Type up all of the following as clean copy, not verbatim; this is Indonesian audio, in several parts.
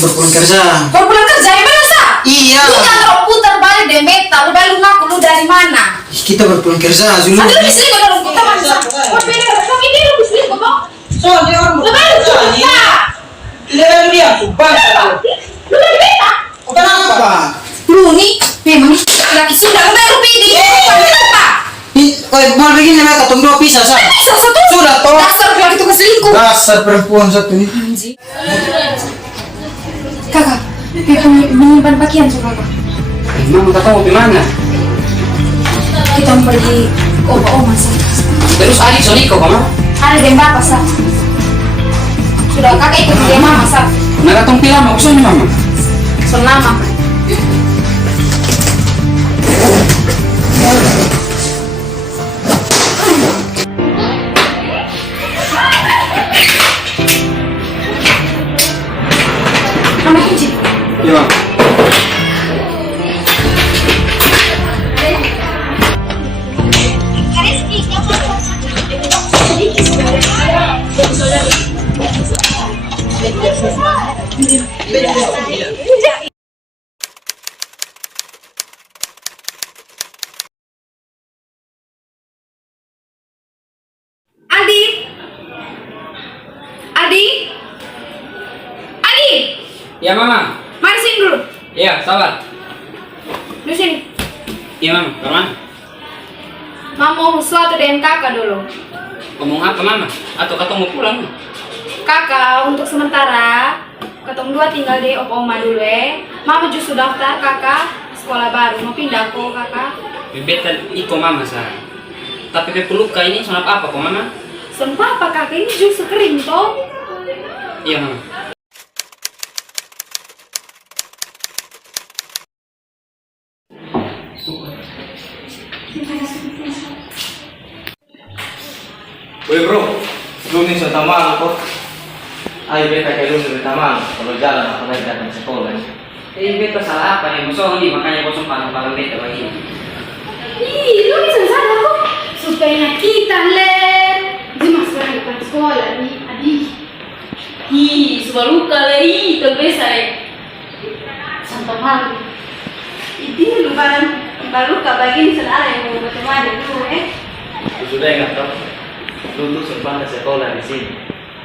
Berpulang kerja. Berpulang kerja ya mana sa? Iya. Lu jangan putar balik deh meta. Lu balik ngaku lu dari mana? Kita berpulang kerja Zulu. Aduh lebih selingkuh dong kita mana sa? Kau beda kami ini lebih selingkuh kok. Soalnya orang Lu balik kerja. Level dia subang. Lu balik meta. Kenapa? Lu nih memang laki Sunda lu baru pilih. Kenapa? Mau begini mereka tunggu pisah sa. Salah satu Sudah toh. dasar laki tukang selingkuh. Dasar perempuan satu ini. Anjing. Kakak, kita menyimpan pakaian coba kakak. Mama kata mau gimana? Kita mau pergi ke oma sa. Terus adik Soniko mama? Ada yang bapak sa. Sudah kakak ikut dia mama sa. Nah katong pilang mau kesini mama? Selama. Mama kunci. Iya. Adi. Adi. Adi. Iya mama. Mari sini dulu. Iya sabar. Di sini. Iya mama. Kemana? Mama mau sesuatu dengan kakak dulu. Ngomong apa mama? Atau katong mau pulang? Kakak untuk sementara ketemu dua tinggal di opa oma dulu Mama justru daftar kakak sekolah baru mau pindah kok kakak. Bebeta iko mama sa. Tapi peluka ini sonap apa kok mama? Sumpah apa kakak ini justru kering toh. Iya mama. Woi bro, lu nih sudah tamal kok. Ayo beta kayak lu sudah tamal. Kalau jalan apalagi datang sekolah. Beta salah apa nih? Musuh ini makanya kau sempat paling beta lagi. Ih, lu bisa sana kok. Supaya kita le. Cuma sekarang depan sekolah nih, Adi. Ih, suka le, ih, terbesa Sampai malu. Ini lu baru kabagin selara yang mau berteman dulu Sudah enggak tahu. Lu tuh sempat sekolah di sini.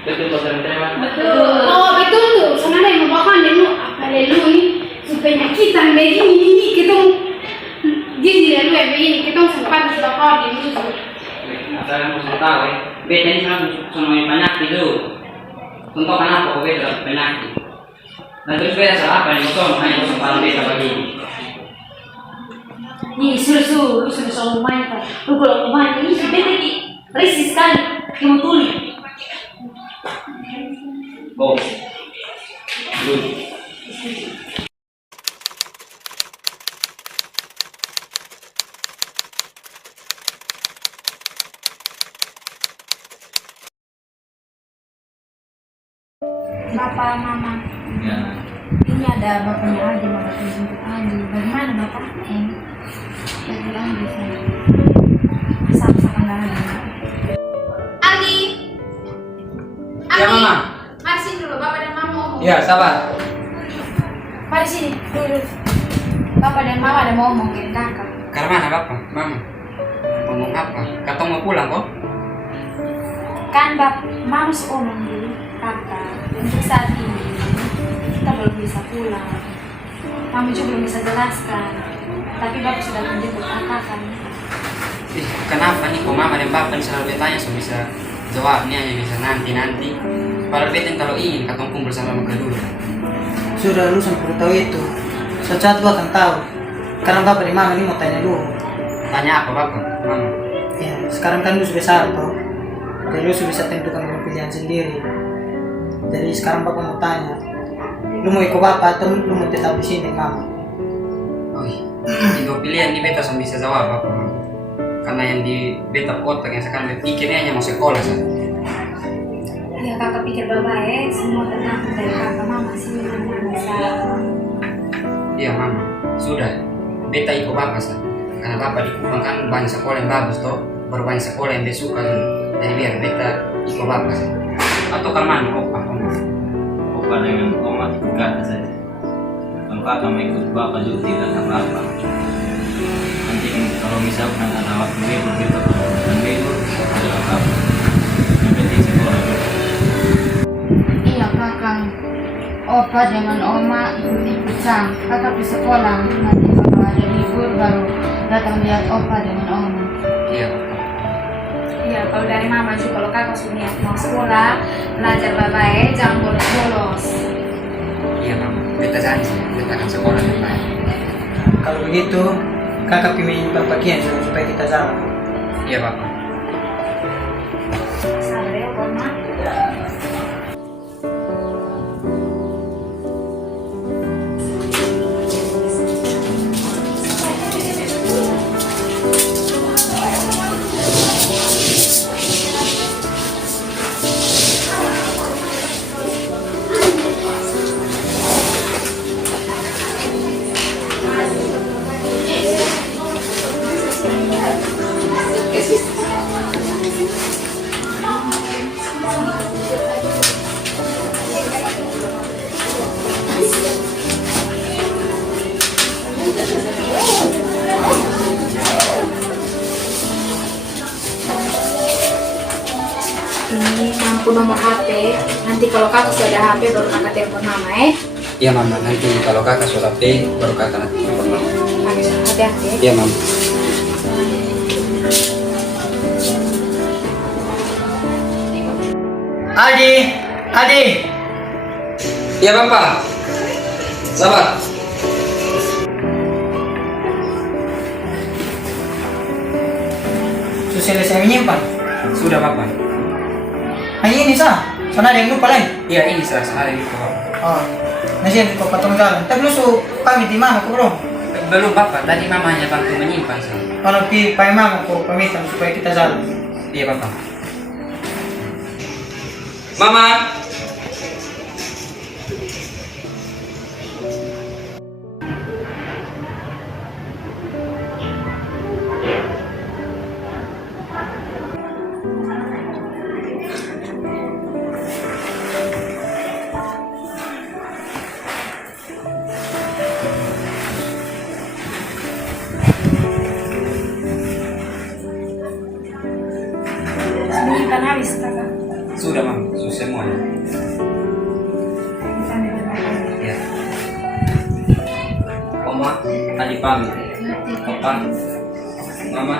Betul pasal terima. Betul. Oh betul tuh. Sebenarnya yang membawakan dulu apa dulu ini supaya kita begini ini kita gini dulu ya begini kita sempat sekolah di dulu. Saya mau tahu beta ini sama banyak itu. Untuk kenapa kau beta penyakit? Dan terus beta salah apa nih? Musuh makanya kau sempat beta begini. Nih suruh soal main kan. Lu kalau main ini beta ki resist sekali. Kamu tulis. Go. Good. Bapak, Mama, Ya. ini ada bapaknya Adi, mau jemput Adi. Bagaimana bapaknya? Lagi di sana. Sama-sama nggak ada. Adi. Ya mama. Mari sini dulu, Bapak dan Mama ngomong. Iya sabar. Mari sini, dulu. Bapak dan Mama ada mau ngomongin kakak. Karena mana bapak? Mama. Ngomong apa? Katong mau pulang kok? Kan Mama ngomong dulu kakak. Untuk saat ini kita belum bisa pulang. Mama juga belum bisa jelaskan. Tapi Bapak sudah menjemput kakak kan. Kenapa nih kok mama dan bapak selalu bertanya so bisa jawabnya hanya bisa nanti. Padahal beta kalau ingin katong kumpul sama mereka dulu. Sudah lu sampai tahu itu. Sesaat lu akan tahu. Karena bapak di mama ini mau tanya dulu. Tanya apa bapak? Mama. Ya, sekarang kan lu sudah besar toh. Jadi lu sudah bisa tentukan pilihan sendiri. Jadi sekarang bapak mau tanya, lu mau ikut bapak atau lu mau tetap di sini mama? Oh iya. Dua pilihan ini beta so bisa jawab bapak. Mama. Karena yang di beta otak yang sekarang pikirnya hanya mau sekolah saja. Ya kakak pikir bapak semua tenang dari kakak Mama sih Mama bisa. Iya mama. Sudah. Beta ikut bapak saja. Karena bapak di Kupang kan banyak sekolah yang bagus toh. Baru banyak sekolah yang dia suka. Jadi biar beta ikut bapak saja. Atau kan mana? Opa. Opa dengan Oma kata saja. Kalau kakak mau ikut bapak juga tidak apa-apa. Nanti kalau misalkan ada waktu libur kita dan libur tidak apa-apa. Yang penting sekolah juga. Iya kakak. Opa dengan Oma ikut-ikut Sam. Kakak di sekolah. Nanti kalau ada libur baru datang lihat Opa dengan Oma. Iya. Iya, kalau dari mama sih kalau kakak sudah niat mau sekolah, belajar baik-baik, jangan bolos-bolos. Iya mama, beta janji, beta akan sekolah yang baik. Kalau begitu, kakak pilih berpakaian supaya kita jalan. Iya bapak. Sabar ya, Oma. Ini mampu nomor HP. Nanti kalau kakak sudah ada HP baru kakak telepon mama Iya mama, nanti kalau kakak sudah pay, baru kakak nanti telepon mama. Hati-hati. Iya mama. Adi, Adi. Iya bapak. Sabar. Sudah selesai menyimpan. Sudah bapak. Hanya ini sah. Sana ada yang lupa lain. Iya ini salah ini bapak. Oh, nasi yang kau potong jalan. Tapi lu su pamit di mana kau belum? Belum bapak, tadi mama hanya bantu menyimpan sih. Kalau pi pai mama kau pamitan supaya kita jalan. Iya bapak. Mama. Menyimpan habis kakak. Sudah mama, sudah semuanya. Iya. Oma, Adi pamit. Opa, Mama.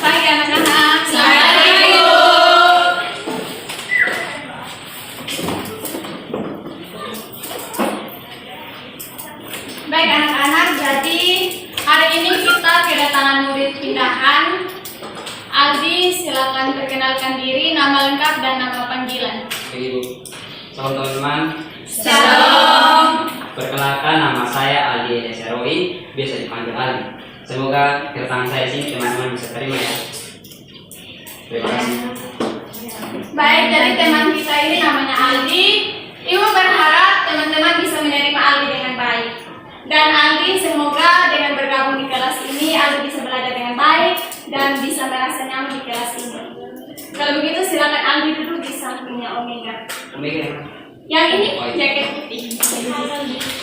Pagi anak-anak. Baik anak-anak, jadi hari ini kita kedatangan murid pindahan. Aldi, silakan perkenalkan diri, nama lengkap dan nama panggilan. Ibu. Salam teman-teman. Shalom. Perkenalkan, nama saya Aldi Eseroi, biasa dipanggil Aldi. Semoga kedatangan saya sini teman-teman bisa terima ya. Terima kasih. Baik, jadi teman kita ini namanya Aldi. Ibu berharap teman-teman bisa menerima Aldi dengan baik. Dan Aldi semoga dengan bergabung di kelas ini, Aldi bisa belajar dengan baik dan bisa merasa nyaman di kelas ini. Kalau begitu silakan Aldi duduk di sampingnya Omega. Omega. Yang ini jaket putih.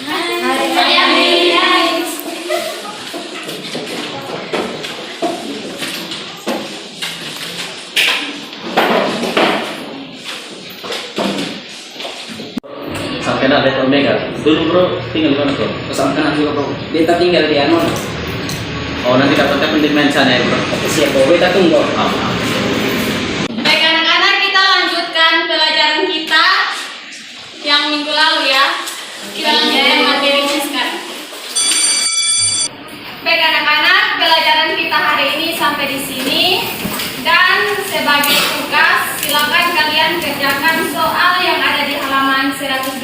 Hai. Sampai nak lihat Omega. Dulu bro, tinggal di mana bro? Pesankan juga bro. Beta tinggal di Anon. Oh nanti dapatnya pendidikan sana ya bro. Siap bro, beta tunggu. Baik anak-anak, kita lanjutkan pelajaran kita yang minggu sebagai tugas, silakan kalian kerjakan soal yang ada di halaman 120.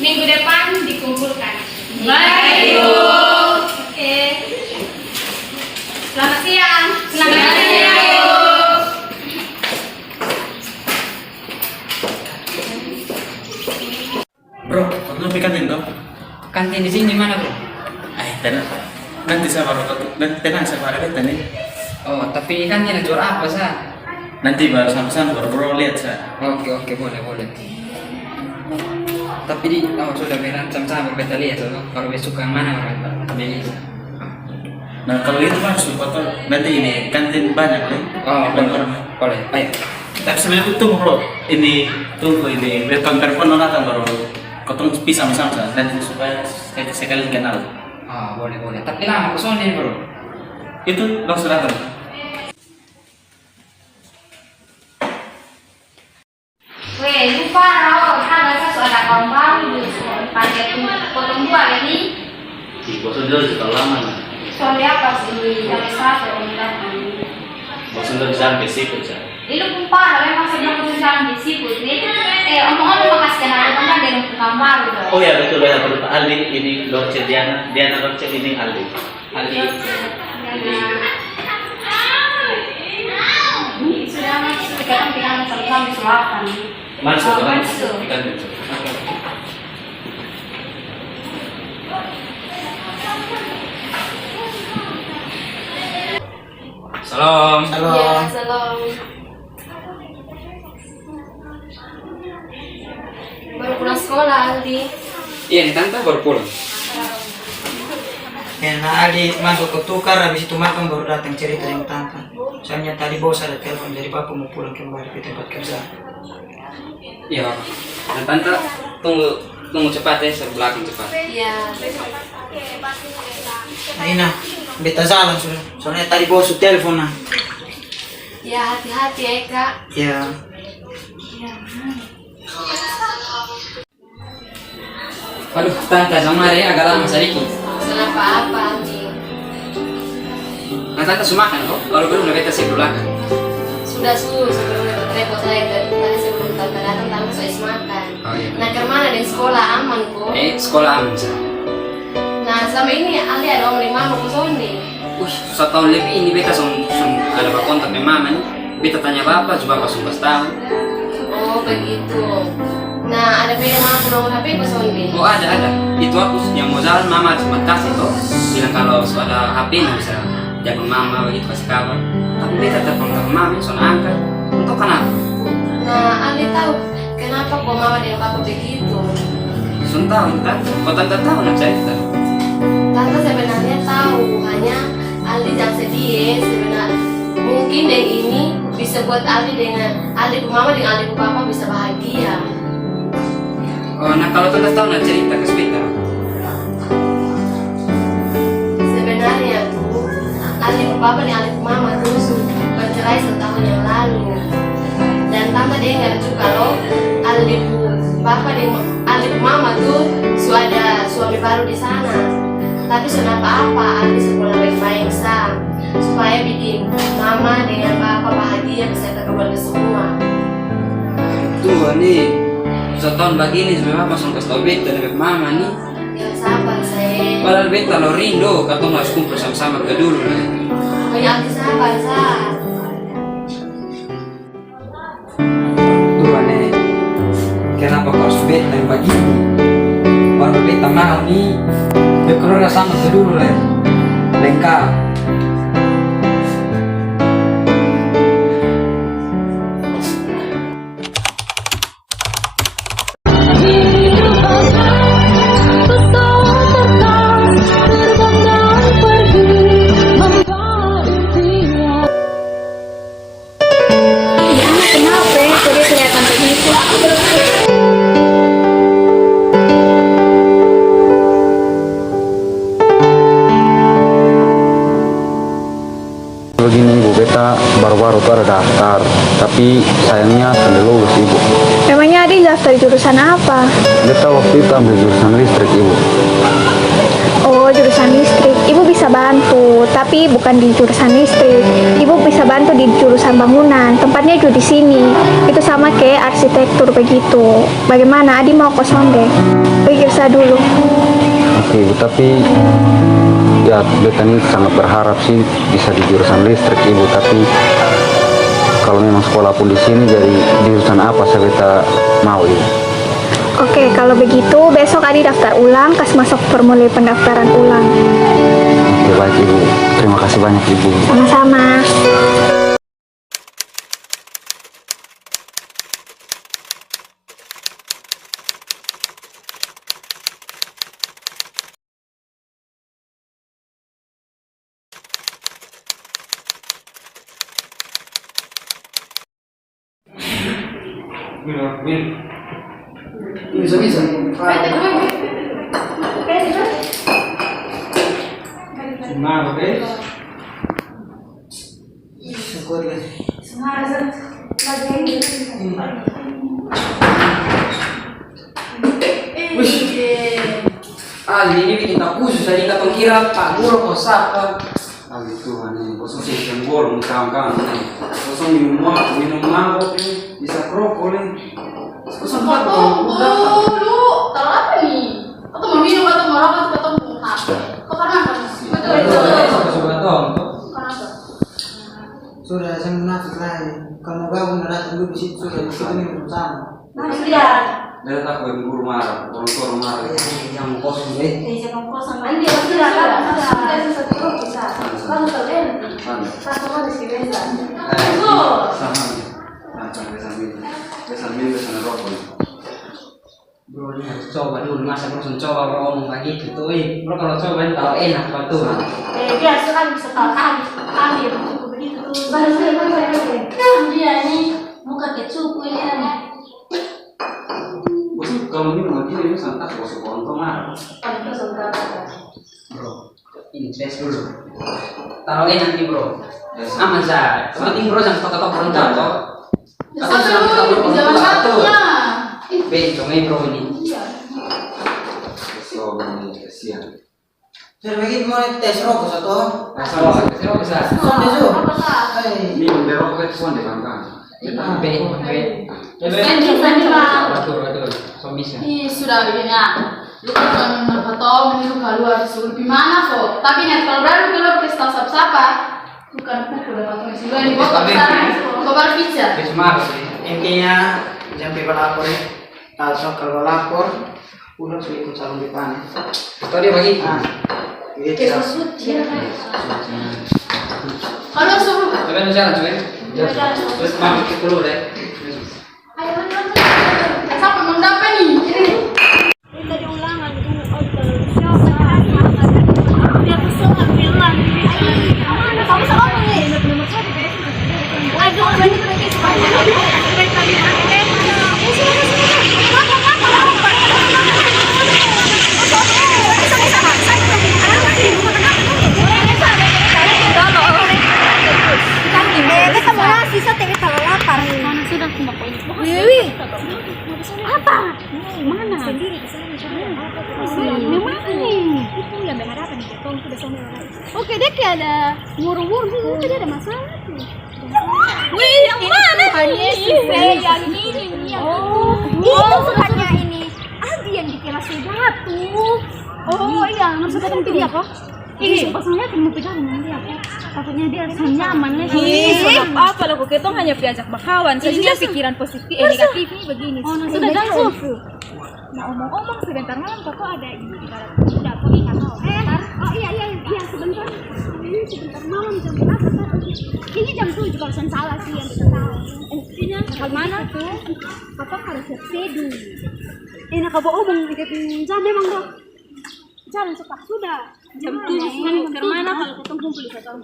Minggu depan dikumpulkan. Baik, Ibu. Oke. Selamat siang. Selamat siang, Ibu. Bro, lu pergi kantin dong? Kantin di sini mana, Bro? Tenang. Nanti saya baru tenang saya baru lihat nih. Oh, tapi kantin jual apa, Sa? Nanti baru sama-sama baru bro lihat saya. Oke, boleh. Tapi sudah berancam sama beta lihat, kalau besok yang mana orang beli. Nah kalau itu masuk atau nanti ini kantin banyak nih. Oh, boleh. Ayo. Tapi sebenarnya tunggu bro, tunggu ini welcome telepon datang baru kotong pisah sama-sama nanti supaya saya kalian kenal. Ah, boleh. Tapi lama kesini, Bro. Itu langsung datang. Weh, lupa loh, ada ada kaum baru di pakai potong dua ini. Si bosan dulu sudah lama nih. Soalnya apa sih? Yang satu orang datang. Bosan dulu sampai siput saya. Itu pun parah, memang sebelum urusan di siput nih. Omong-omong makasih kenal teman dengan tukang baru dong. Oh ya betul ya betul. Aldi ini Dorce Diana Dorce ini Aldi. Sudah masuk, sekarang kita sama-sama diselakan. Masuk. Masuk. Salam. Halo. Ya, salam. Baru pulang sekolah, Aldi. Iya, nih tante baru pulang. Ya, nah Aldi masuk ke tukar, habis itu makan baru datang cerita yang tante. Soalnya tadi bos ada telepon dari bapak mau pulang kembali ke tempat kerja. Iya, Bapak. Dan tante tunggu cepat ya, saya belakang cepat. Iya. Nah ini nah, beta jalan sudah. Soalnya tadi bos telepon nah. Ya, hati-hati ya, Kak. Ya. Aduh, tante sama ya agak lama sedikit. Kenapa apa, Aldi? Nah, tante sumakan kok. Kalau belum beta sih belakang. Sudah sebelum dapat repot saya tadi sebelum tante datang tante saya makan. Oh iya. Nah, kemana di sekolah aman kok? Sekolah aman sah. Nah, selama ini Aldi ada om lima mau kesini. Susah tahun lebih ini beta ada kontak dengan mama nih. Beta tanya bapak, coba bapak sumpah tahu. Oh, begitu. Nah, ada beda mana nomor HP kesini? Oh ada. Itu aku yang mau jalan mama cuma kasih tuh. Bilang kalau ada HP nih bisa jaga mama begitu kasih kabar. Tapi beta telepon ke mama soalnya angkat. Untuk kenapa? Nah, Aldi tahu kenapa kok mama dan papa begitu? Sun tahu kan? Kau tante tahu nak cerita? Tante sebenarnya tahu, hanya Aldi jangan sedih ya, sebenarnya. Mungkin yang ini bisa buat Aldi dengan Aldi mama dengan Aldi papa bisa bahagia. Oh, nah kalau tante tahu nak cerita ke sepeda. Sebenarnya tuh Aldi papa dan Aldi mama tuh bercerai setahun yang lalu. Dan tante dengar juga loh Aldi papa dan Aldi mama tuh sudah ada suami baru di sana. Tapi apa-apa Aldi sekolah baik-baik sah supaya bikin mama dengan papa bahagia bisa keluarga semua. Tuh nih. Setahun begini sebenarnya langsung kasih tau beta dengan mama nih. Yang sabar saya. Padahal beta lo rindu, katong harus kumpul sama-sama ke dulu nih. Banyak Aldi sabar sah. Tuh aneh. Kenapa kau harus beta yang begini? Baru beta mahal nih. Keluarga sama kedulu lah. Lengkap. Begini Ibu, beta baru-baru pada daftar, tapi sayangnya sudah lulus Ibu. Memangnya tadi daftar jurusan apa? Beta waktu itu ambil jurusan listrik ibu. Oh, jurusan listrik. Ibu bisa bantu, tapi bukan di jurusan listrik. Ibu bisa bantu di jurusan bangunan. Tempatnya juga di sini. Itu sama kayak arsitektur begitu. Bagaimana? Adi mau kosong deh. Periksa dulu. Oke ibu, tapi ya beta ini sangat berharap sih bisa di jurusan listrik ibu. Tapi kalau memang sekolah pun di sini, jadi jurusan apa saya beta mau ibu. Oke, kalau begitu besok Adi daftar ulang, kasih masuk formulir pendaftaran ulang. Oke baik ibu, terima kasih banyak ibu. Sama-sama. Bisa. Nah, oke. Syukur deh. Ali ini bikin tak khusus, jadi katong kira Pak Guru kok siapa? Ali Tuhan ini, kosong sih senggol, kawan-kawan ini. Kosong minum mabok ini, bisa rokok ini. Kosong Lu, taruh apa nih? Atau mau minum atau mau rokok atau mau apa? Kok karena apa? Coba dong. Kenapa? Sudah, saya munafik lagi. Kalau gabung datang dulu di situ sudah di situ minum sama. Dia tak boleh guru marah, orang tua marah. Yang kosong deh. Bro ini harus coba dulu, masa bro coba bro ngomong kayak gitu tuh, bro kalau coba ini tahu enak betul. Biasa kan bisa tahu kami begitu tuh. Dia ini muka kecupu ini kan. Bos kalau minum lagi ini santai, bos orang tua marah. Bro, ini tes dulu. Taruh enak nih bro. Aman sah. Penting bro jangan foto-foto perendah toh. Atau jangan kita bro Jangan satunya. Bencong bro ini. So ini kesian. Jadi begitu mau tes rokok satu. Kasih bisa. Sonde su. Minum berokok itu semua kawan-kawan. Betul. So bisa. Ih, sudah begini. Lu kan berfoto meniru keluar suruh gimana kok? Tapi net kalau baru keluar pesta siapa? Bukan pukul dapat misi. Lu ini bawa ke sana. Kau baru bicara. Semangat sih. Intinya jangan people lapor ya. Kalau lapor, udah sudah ikut calon di panen. Itu dia bagi. Nah, gitu. Halo suruh. Coba lu jalan coba. Terus mampir ke dulu deh. Ayo siapa mendapat nih? Tadi ulangan dia kesel bilang kamu salah nih aduh kita mau sisa TV kalau lapar sudah Wiwi apa mana sendiri di sana ini mana nih itu yang berhadapan di beton itu besoknya oke deh kayak ada murung-murung itu ada masalah tuh wih yang mana nih yang ini oh itu bukannya ini Adi yang dikira batu oh iya maksudnya kan dia apa Ih, pasangnya mau pegang nanti apa? Takutnya dia nyaman lagi. Apa lo ketong hanya diajak berkawan saja pikiran positif negatif ini begini. Oh, sudah langsung. Nah, omong-omong sebentar malam kok ada ini udah kok ikan mau. Oh iya sebentar. Ini sebentar malam jam berapa kan? Ini jam 7 kalau saya salah sih yang kita tahu. Ini mana tuh? Apa harus sedu? Enak apa omong ikutin jam memang dong. Jalan sudah. Jam 7 ke mana kalau ketemu kumpul di satu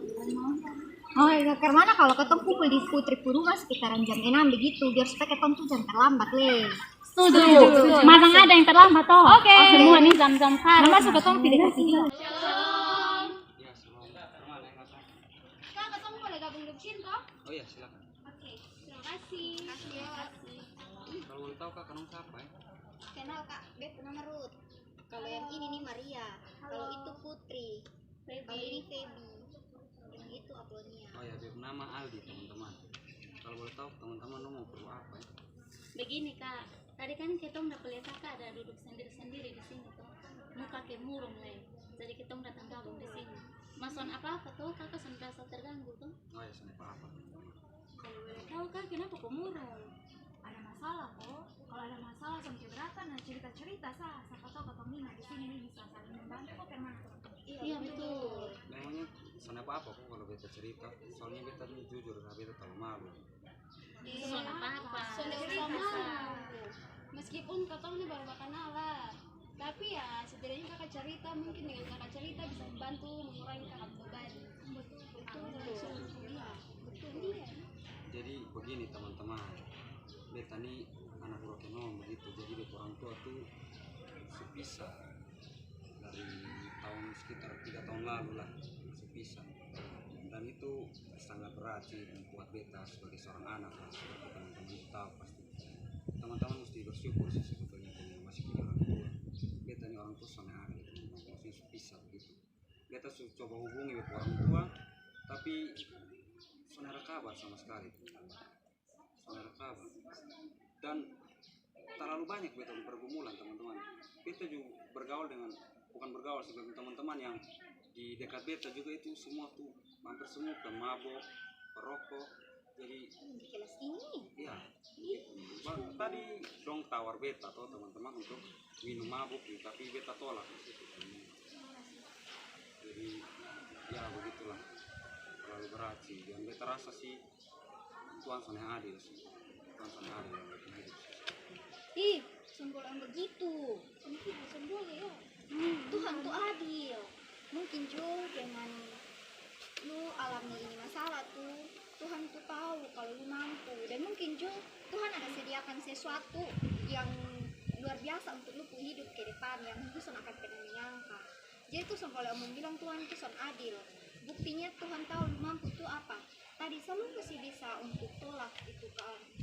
oh iya ke mana kalau ketemu kumpul di Putri Puruma sekitaran jam 6 begitu biar supaya ketemu tuh jangan terlambat le setuju mana ada yang terlambat toh oke semua nih jam-jam sekarang masuk ketemu pilih kasih dia Kak ketemu boleh gabung di sini toh Oh iya silakan. oke terima kasih Kalau boleh tahu kak, kenapa siapa ya? Kenal kak, beb nama Ruth. Kalau yang ini nih Maria. Kalau itu Putri. Kalau ini Feby. Yang itu Apolonia. Oh ya, beb nama Aldi teman-teman. Kalau boleh tahu teman-teman lu mau perlu apa ya? Begini kak, tadi kan kita udah lihat kakak ada duduk sendiri-sendiri di sini tuh. Muka kayak murung leh. Jadi kita datang gabung di sini. Mason apa-apa tuh kakak merasa terganggu tuh. Oh ya, sana apa? Kalau boleh tahu kak, kenapa kok murung? Ada masalah kok. Kalau ada masalah sama keberatan, nah cerita-cerita sah. Siapa tahu ketemu Nina di sini nih bisa saling membantu kok firman. Iya betul. Memangnya sana apa kok kalau beta cerita? Soalnya beta ini jujur, beta terlalu malu. Son apa-apa. Sudah sama. Meskipun katong ini baru kenalan, tapi ya setidaknya kakak cerita, mungkin dengan kakak cerita bisa membantu mengurangi kakak beban. Betul. Iya, betul dia. Jadi begini teman-teman, beta ini anak rokenom begitu. Jadi beta orang tua tuh sepisah dari tahun sekitar 3 tahun lalu lah, sepisah. Dan itu sangat berat sih buat beta sebagai seorang anak lah, seperti teman-teman tahu pasti. Teman-teman mesti bersyukur sih sebetulnya punya masih punya orang tua. Beta ini orang tua sana ada, maksudnya sepisah begitu. Beta coba hubungi beta orang tua, tapi saudara kabar sama sekali. Saudara kabar. Dan terlalu banyak beta pergumulan teman-teman. Beta juga bergaul dengan, bukan bergaul sebagai teman-teman yang di dekat beta juga itu semua tuh hampir semua pemabok, perokok. Jadi Kelas ini. ya tadi dong tawar beta atau teman-teman untuk minum mabuk, tapi beta tolak. Jadi ya begitulah, terlalu berat sih. Dan beta rasa sih Tuhan sana adil sih, Tuhan sana adil. Ih, sembolan begitu. Sembol ya. Tuhan tuh adil. Mungkin juga dengan lu alami ini masalah tuh, Tuhan tuh tahu kalau lu mampu, dan mungkin juga Tuhan ada sediakan sesuatu yang luar biasa untuk lu hidup ke depan yang lu akan pernah menyangka. Jadi tuh kalau omong bilang Tuhan itu adil, buktinya Tuhan tahu lu mampu tuh apa. Tadi selalu masih bisa untuk tolak itu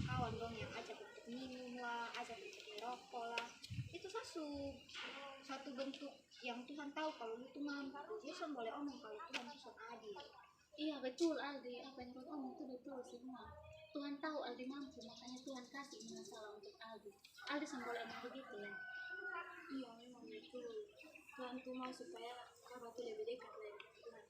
kawan dong yang ajak untuk minum lah, ajak untuk merokok lah. Itu satu bentuk yang Tuhan tahu kalau lu tuh mampu. Jadi boleh omong kalau Tuhan itu adil. Iya betul Aldi, apa yang kau ngomong itu betul semua. Tuhan tahu Aldi mampu, makanya Tuhan kasih ini masalah untuk Aldi. Aldi boleh emang begitu ya. Iya memang betul. Tuhan tuh mau supaya kamu tuh lebih dekat lagi. Tuhan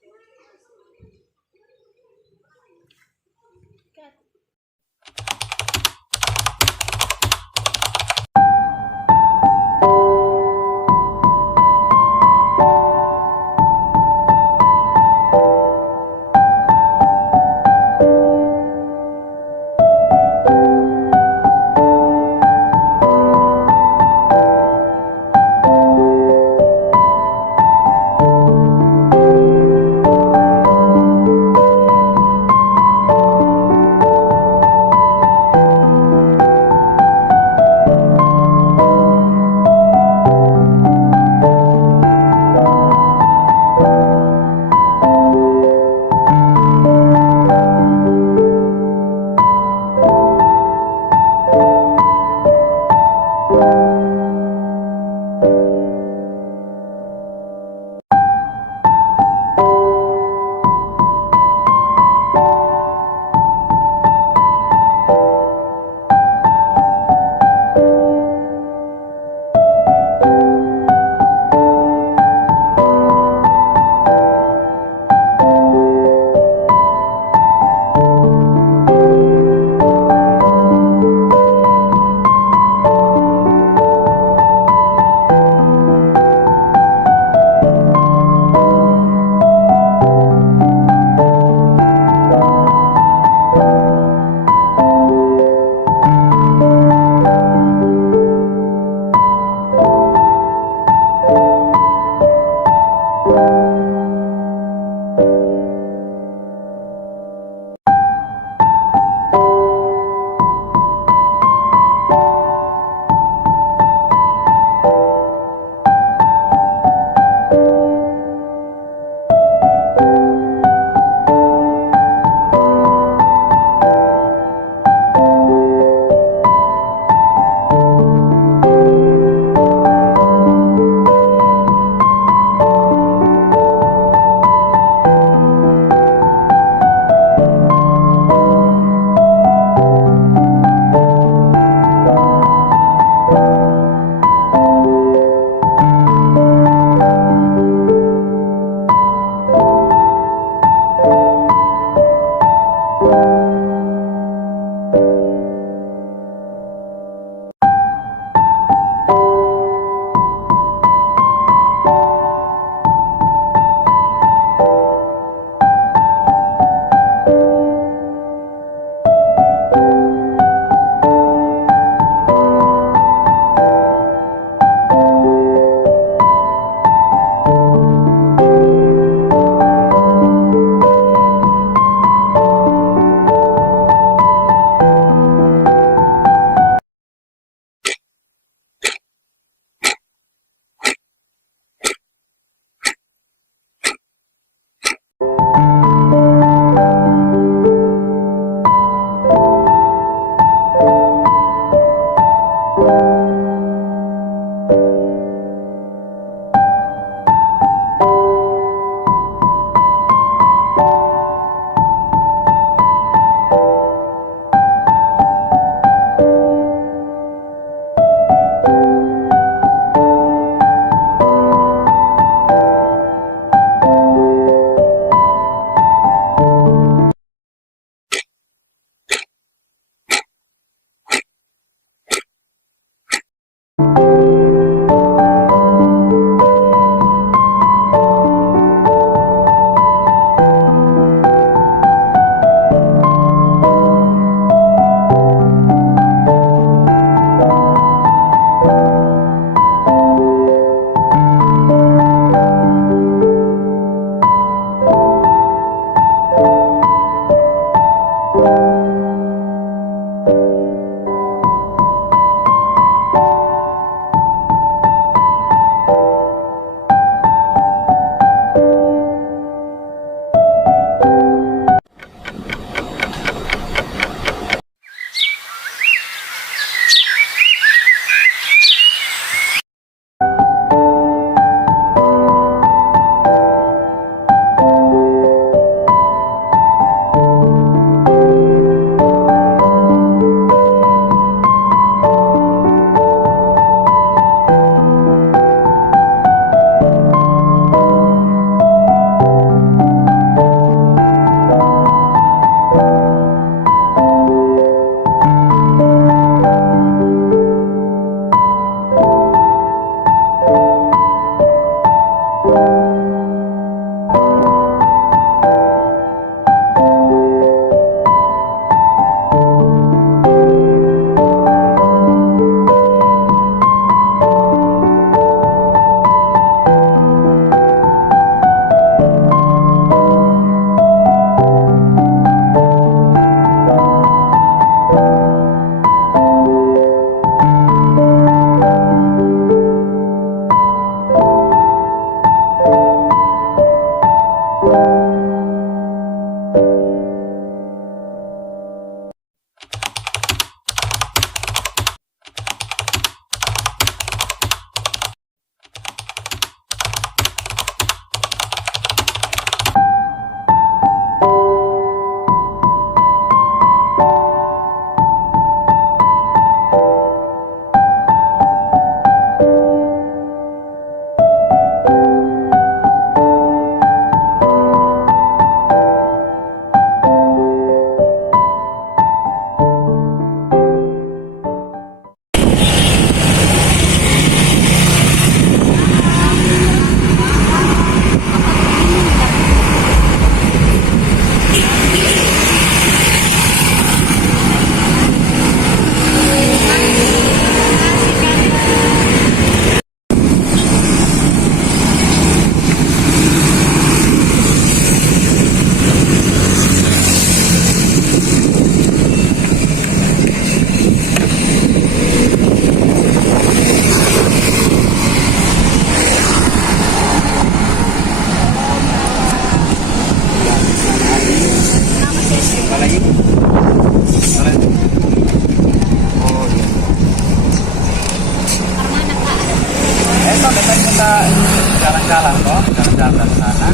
jalan-jalan toh, jalan-jalan ke sana.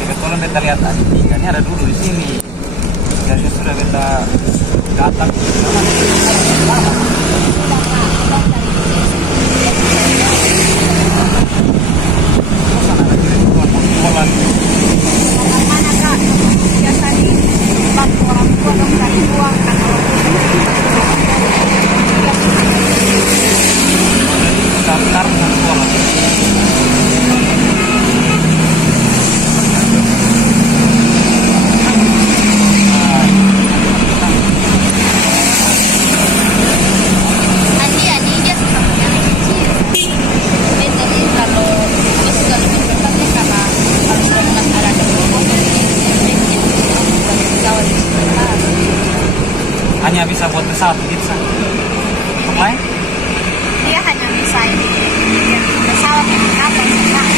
Kebetulan kita lihat tadi ikannya ada dulu di sini. Jadi sudah kita datang ke sana. Hanya bisa buat pesawat gitu kan? Untuk lain? Dia hanya bisa ini pesawat yang kapal sama.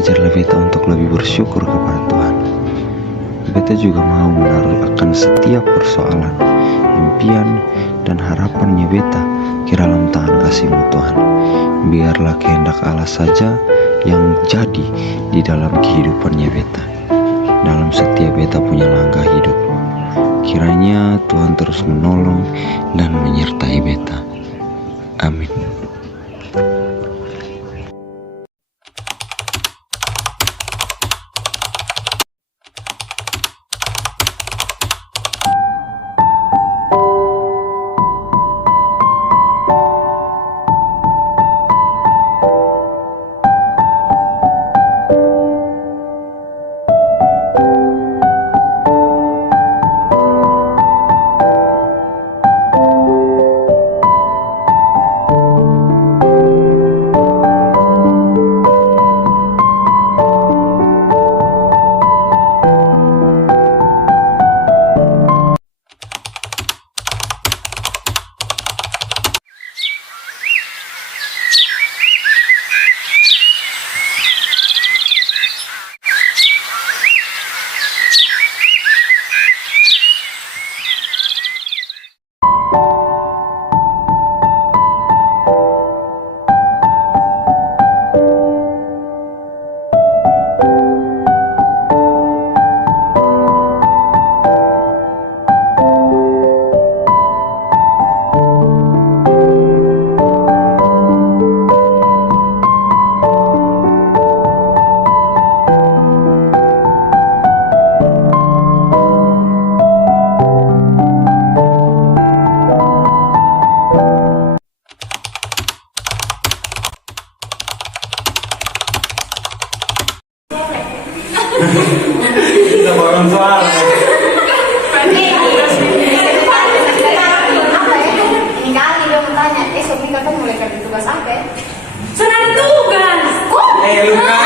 ajarlah beta untuk lebih bersyukur kepada Tuhan. Beta juga mau menaruh akan setiap persoalan, impian, dan harapannya beta ke dalam tangan kasih-Mu Tuhan. Biarlah kehendak Allah saja yang jadi di dalam kehidupannya beta, dalam setiap beta punya langkah hidup. Kiranya Tuhan terus menolong dan menyertai beta. Amin. Sama orang tua. Ini kali dia mau tanya, esok nih kakak mulai kerja tugas apa ya? Sudah ada tugas. Luka.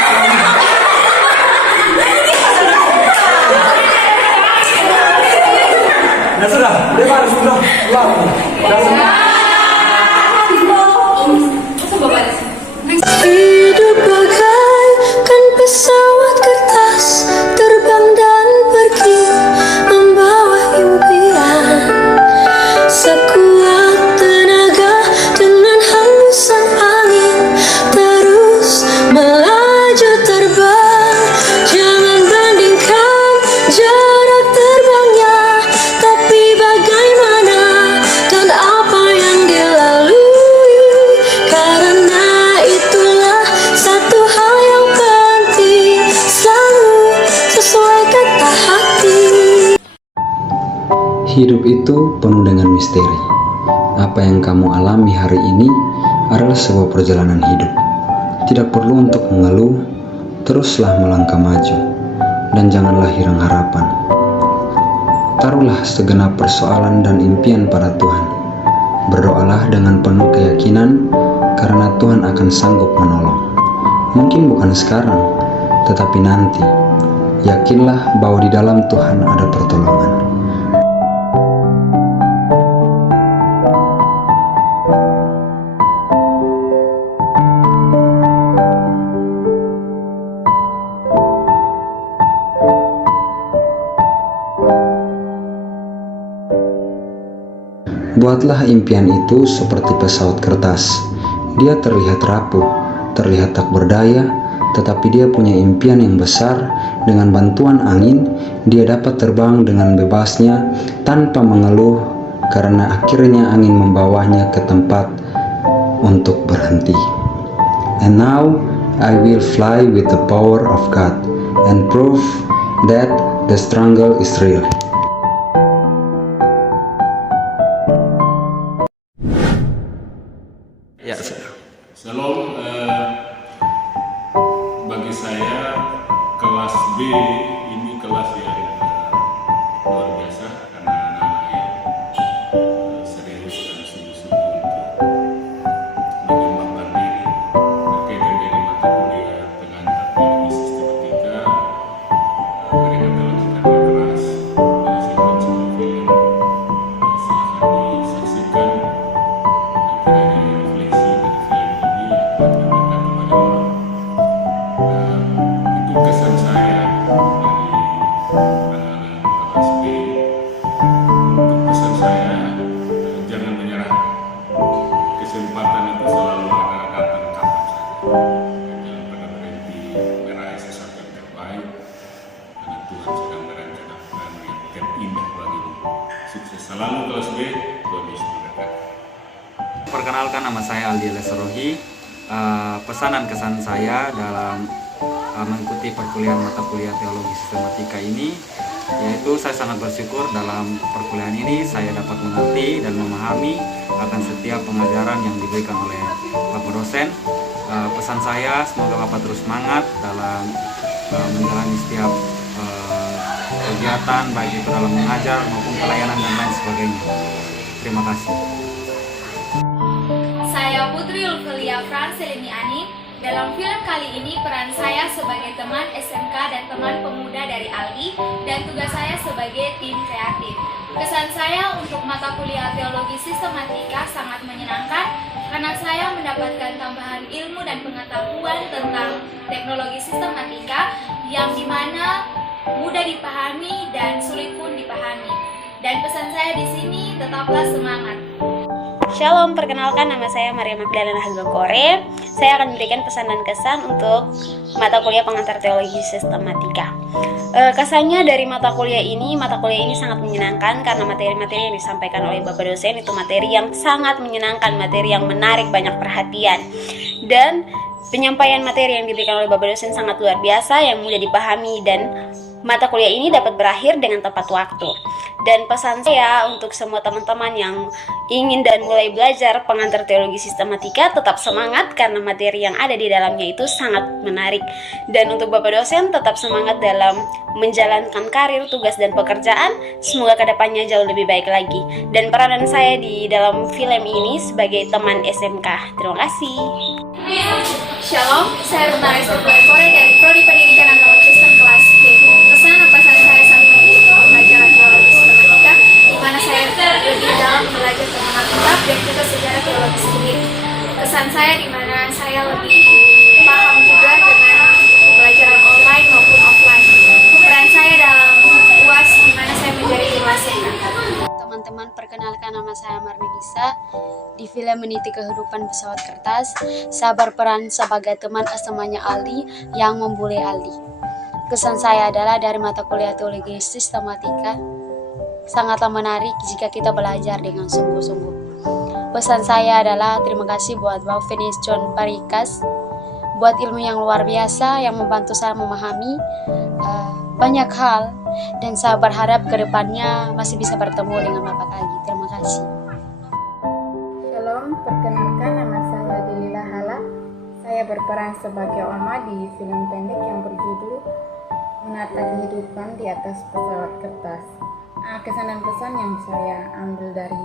Ya sudah, dia harus sudah. Hidup bagaikan pesawat kertas, terbang dan pergi membawa impian. Sekuat tenaga dengan hembusan angin, terus melaju terbang. Jangan bandingkan jarak terbangnya, tapi bagaimana dan apa yang dilalui. Karena itulah satu hal yang penting, selalu sesuai kata hati. Hidup itu penuh dengan misteri. Apa yang kamu alami hari ini adalah sebuah perjalanan hidup. Tidak perlu untuk mengeluh, teruslah melangkah maju, dan janganlah hilang harapan. Taruhlah segenap persoalan dan impian pada Tuhan. Berdoalah dengan penuh keyakinan, karena Tuhan akan sanggup menolong. Mungkin bukan sekarang, tetapi nanti. Yakinlah bahwa di dalam Tuhan ada pertolongan. Buatlah impian itu seperti pesawat kertas. Dia terlihat rapuh, terlihat tak berdaya, tetapi dia punya impian yang besar. Dengan bantuan angin, dia dapat terbang dengan bebasnya tanpa mengeluh, karena akhirnya angin membawanya ke tempat untuk berhenti. And now I will fly with the power of God and prove that the struggle is real. Shalom, bagi saya kelas B ini kelas yang luar biasa karena anak-anak yang serius dan sungguh-sungguh untuk mengembangkan diri berkaitan dengan mata kuliah pengantar teknologi sistematika. Mereka telah bekerja keras menghasilkan sebuah film, silahkan disaksikan dan kiranya refleksi dari film ini dapat memberikan kepada orang. saya Aldi Leserohi. Pesanan kesan saya dalam mengikuti perkuliahan mata kuliah teologi sistematika ini, yaitu saya sangat bersyukur dalam perkuliahan ini saya dapat mengerti dan memahami akan setiap pengajaran yang diberikan oleh Bapak dosen. Pesan saya, semoga Bapak terus semangat dalam menjalani setiap kegiatan, baik itu dalam mengajar maupun pelayanan dan lain sebagainya. Terima kasih. Saya Putri Ulfilia Franselini Ani. Dalam film kali ini peran saya sebagai teman SMK dan teman pemuda dari Aldi, dan tugas saya sebagai tim kreatif. Kesan saya untuk mata kuliah teologi sistematika sangat menyenangkan karena saya mendapatkan tambahan ilmu dan pengetahuan tentang teknologi sistematika yang dimana mudah dipahami dan sulit pun dipahami. Dan pesan saya di sini, tetaplah semangat. Shalom, perkenalkan nama saya Maria Magdalena Hagakore. Saya akan memberikan pesan dan kesan untuk mata kuliah pengantar teologi sistematika. Kesannya dari mata kuliah ini sangat menyenangkan karena materi-materi yang disampaikan oleh Bapak dosen itu materi yang sangat menyenangkan, materi yang menarik, banyak perhatian. Dan penyampaian materi yang diberikan oleh Bapak dosen sangat luar biasa, yang mudah dipahami, dan mata kuliah ini dapat berakhir dengan tepat waktu. Dan pesan saya untuk semua teman-teman yang ingin dan mulai belajar pengantar teologi sistematika, tetap semangat karena materi yang ada di dalamnya itu sangat menarik. Dan untuk Bapak dosen, tetap semangat dalam menjalankan karir, tugas, dan pekerjaan. Semoga kedepannya jauh lebih baik lagi. Dan peranan saya di dalam film ini sebagai teman SMK. Terima kasih. Shalom, saya Runa Resta Kore dari Prodi Pendidikan Agama Kristen kelas D. Kesan apa saya saat mengikuti pembelajaran teologi sistematika, di mana saya lebih dalam belajar tentang Alkitab dan juga sejarah teologi sendiri. Kesan saya di mana saya lebih paham juga dengan pembelajaran online maupun offline. Peran saya dalam UAS di mana saya menjadi kelasnya. Teman-teman, perkenalkan nama saya Marnisa. Di film Meniti Kehidupan Pesawat Kertas, saya berperan sebagai teman SMA-nya Aldi yang membuli Aldi. Kesan saya adalah dari mata kuliah teologi sistematika sangatlah menarik jika kita belajar dengan sungguh-sungguh. Pesan saya adalah terima kasih buat Bapak Venetson Parikas buat ilmu yang luar biasa yang membantu saya memahami banyak hal, dan saya berharap kedepannya masih bisa bertemu dengan Bapak lagi. Terima kasih. Shalom, perkenalkan nama saya Delila Hala. Saya berperan sebagai Oma di film pendek yang berjudul Menata Kehidupan di Atas Pesawat Kertas. Kesan dan pesan yang saya ambil dari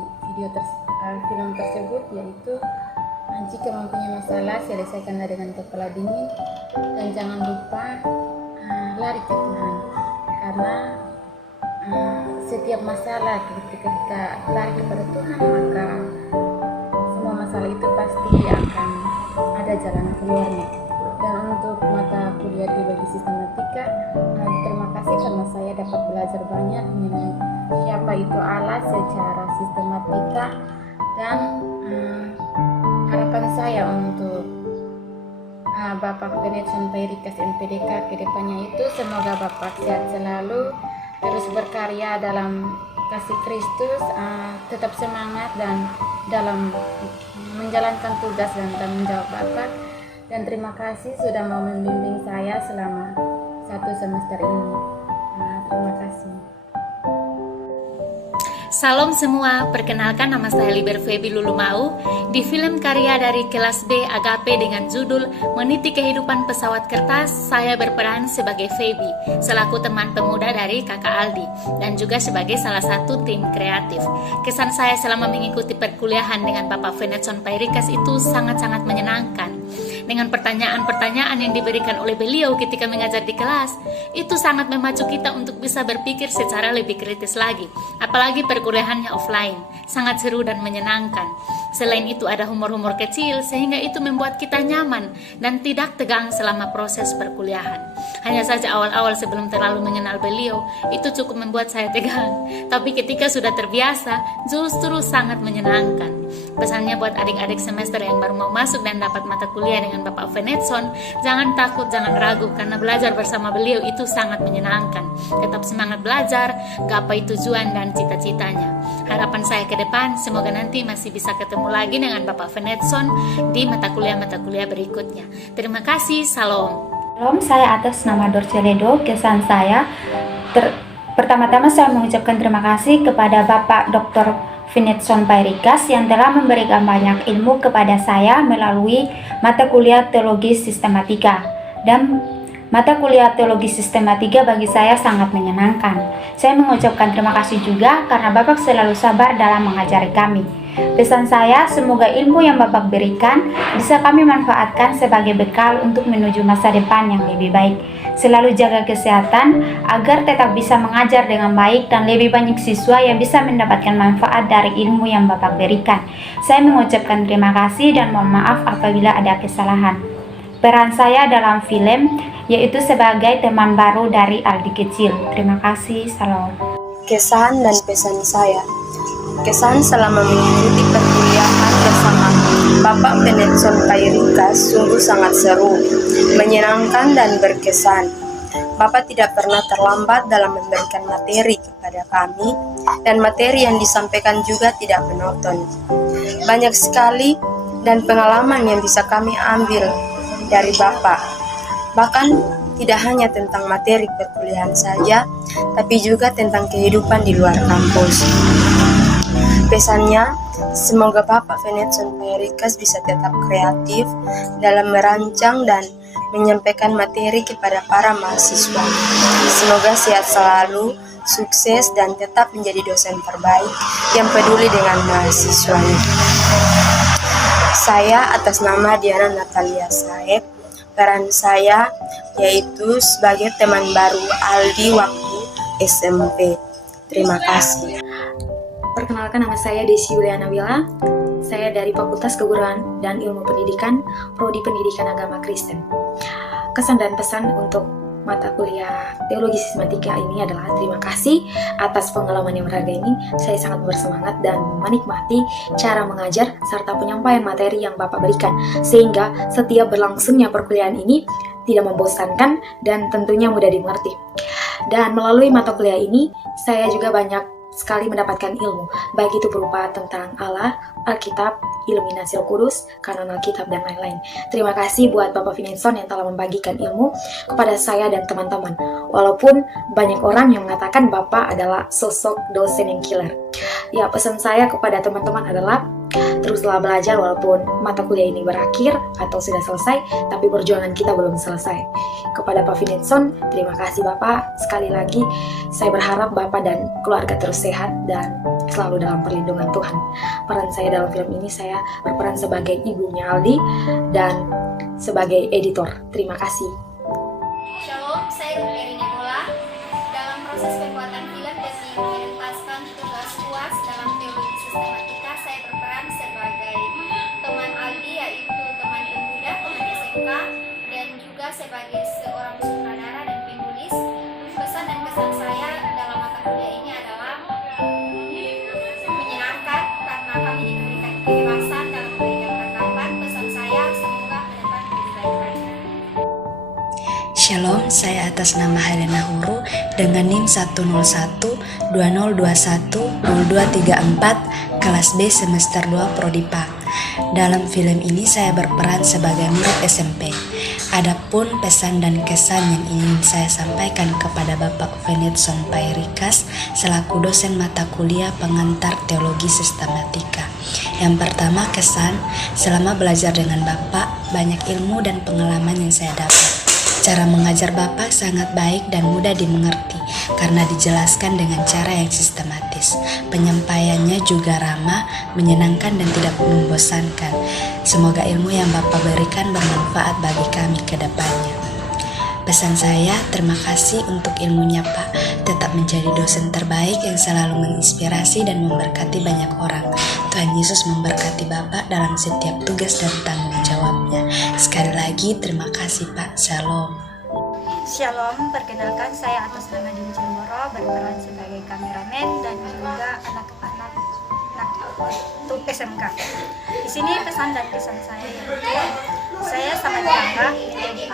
film tersebut yaitu jika mempunyai masalah, selesaikanlah dengan kepala dingin dan jangan lupa lari ke Tuhan, karena setiap masalah ketika kita lari kepada Tuhan, maka semua masalah itu pasti akan ada jalan keluarnya. Dan untuk mata kuliah teologi sistematika, terima kasih karena saya dapat belajar banyak mengenai siapa itu Allah secara sistematika, dan harapan saya untuk Bapak Venetson Parikas MPDK kedepannya itu semoga Bapak sehat selalu, terus berkarya dalam kasih Kristus, tetap semangat dan dalam menjalankan tugas dan tanggung jawab Bapak. Dan terima kasih sudah mau membimbing saya selama 1 semester ini. Terima kasih. Salam semua, perkenalkan nama saya Liber Febi Lulumau. Di film karya dari kelas B Agape dengan judul Meniti Kehidupan Pesawat Kertas, saya berperan sebagai Febi, selaku teman pemuda dari kakak Aldi, dan juga sebagai salah satu tim kreatif. Kesan saya selama mengikuti perkuliahan dengan Bapak Venetson Parikas itu sangat-sangat menyenangkan. Dengan pertanyaan-pertanyaan yang diberikan oleh beliau ketika mengajar di kelas, itu sangat memacu kita untuk bisa berpikir secara lebih kritis lagi. Apalagi perkuliahannya offline, sangat seru dan menyenangkan. Selain itu ada humor-humor kecil sehingga itu membuat kita nyaman dan tidak tegang selama proses perkuliahan. Hanya saja awal-awal sebelum terlalu mengenal beliau, itu cukup membuat saya tegang. Tapi ketika sudah terbiasa, justru sangat menyenangkan. Pesannya buat adik-adik semester yang baru mau masuk dan dapat mata kuliah dengan Bapak Venetson, jangan takut, jangan ragu, karena belajar bersama beliau itu sangat menyenangkan. Tetap semangat belajar, gapai tujuan dan cita-citanya. Harapan saya ke depan, semoga nanti masih bisa ketemu lagi dengan Bapak Venetson di mata kuliah berikutnya. Terima kasih, salam. Salam, saya atas nama Dorceledo. Kesan saya, pertama-tama saya mengucapkan terima kasih kepada Bapak Dr. Venetson Pairikas yang telah memberikan banyak ilmu kepada saya melalui mata kuliah teologi sistematika. Dan mata kuliah teologi sistematika bagi saya sangat menyenangkan. Saya mengucapkan terima kasih juga karena Bapak selalu sabar dalam mengajari kami. Pesan saya, semoga ilmu yang Bapak berikan bisa kami manfaatkan sebagai bekal untuk menuju masa depan yang lebih baik. Selalu jaga kesehatan agar tetap bisa mengajar dengan baik dan lebih banyak siswa yang bisa mendapatkan manfaat dari ilmu yang Bapak berikan. Saya mengucapkan terima kasih dan mohon maaf apabila ada kesalahan. Peran saya dalam film yaitu sebagai teman baru dari Aldi kecil. Terima kasih, salam. Kesan dan pesan saya. Kesan selama mengikuti perkuliahan bersama Bapak Venetson Pairikas sungguh sangat seru, menyenangkan dan berkesan. Bapak tidak pernah terlambat dalam memberikan materi kepada kami, dan materi yang disampaikan juga tidak monoton. Banyak sekali dan pengalaman yang bisa kami ambil dari Bapak. Bahkan tidak hanya tentang materi perkuliahan saja, tapi juga tentang kehidupan di luar kampus. Pesannya, semoga Bapak Venetson Pairikas bisa tetap kreatif dalam merancang dan menyampaikan materi kepada para mahasiswa. Semoga sehat selalu, sukses, dan tetap menjadi dosen terbaik yang peduli dengan mahasiswanya. Saya atas nama Diana Natalia Saeb, peran saya yaitu sebagai teman baru Aldi waktu SMP. Terima kasih. Perkenalkan, nama saya Desi Yuliana Wila. Saya dari Fakultas Keguruan dan Ilmu Pendidikan, Prodi Pendidikan Agama Kristen. Kesan dan pesan untuk mata kuliah teologi sistematika ini adalah terima kasih atas pengalaman yang berharga ini. Saya sangat bersemangat dan menikmati cara mengajar serta penyampaian materi yang Bapak berikan, sehingga setiap berlangsungnya perkuliahan ini tidak membosankan dan tentunya mudah dimengerti. Dan melalui mata kuliah ini, saya juga banyak sekali mendapatkan ilmu, baik itu berupa tentang Allah, Alkitab, iluminasi Roh Kudus, kanon Alkitab, dan lain-lain. Terima kasih buat Bapak Venetson yang telah membagikan ilmu kepada saya dan teman-teman. Walaupun banyak orang yang mengatakan Bapak adalah sosok dosen yang killer. Ya, pesan saya kepada teman-teman adalah teruslah belajar walaupun mata kuliah ini berakhir atau sudah selesai, tapi perjuangan kita belum selesai. Kepada Pak Venetson, terima kasih Bapak. Sekali lagi, saya berharap Bapak dan keluarga terus sehat dan selalu dalam perlindungan Tuhan. Peran saya dalam film ini, saya berperan sebagai ibunya Aldi dan sebagai editor. Terima kasih. Shalom, saya Rupiani Nebola. Dalam proses pembuatan film demi menuntaskan tugas UAS dalam teologi sistematika, saya berperan sebagai teman Aldi, yaitu teman pemuda, teman SMK, dan juga sebagai seorang sutradara dan penulis. Pesan dan kesan saya dalam mata kuliah ini adalah menyenangkan karena kami diberikan kebebasan dalam memberikan tanggapan. Pesan saya, semoga ke depan lebih baik lagi. Shalom, saya atas nama Helena Huru dengan NIM 101-2021-0234 kelas B semester 2 Prodi PAK. Dalam film ini saya berperan sebagai murid SMP. Adapun pesan dan kesan yang ingin saya sampaikan kepada Bapak Venetson Pairikas selaku dosen mata kuliah pengantar teologi sistematika. Yang pertama, kesan selama belajar dengan Bapak, banyak ilmu dan pengalaman yang saya dapat. Cara mengajar Bapak sangat baik dan mudah dimengerti karena dijelaskan dengan cara yang sistematis. Penyampaiannya juga ramah, menyenangkan dan tidak membosankan. Semoga ilmu yang Bapak berikan bermanfaat bagi kami ke depannya. Pesan saya, terima kasih untuk ilmunya Pak. Tetap menjadi dosen terbaik yang selalu menginspirasi dan memberkati banyak orang. Tuhan Yesus memberkati Bapak dalam setiap tugas dan tanggung jawabnya. Sekali lagi terima kasih Pak. Shalom. Shalom, perkenalkan saya atas nama Dini Cimboro, berperan sebagai kameramen dan juga anak-anak untuk SMK. Di sini pesan dan kesan saya yaitu saya sangat bangga menjadi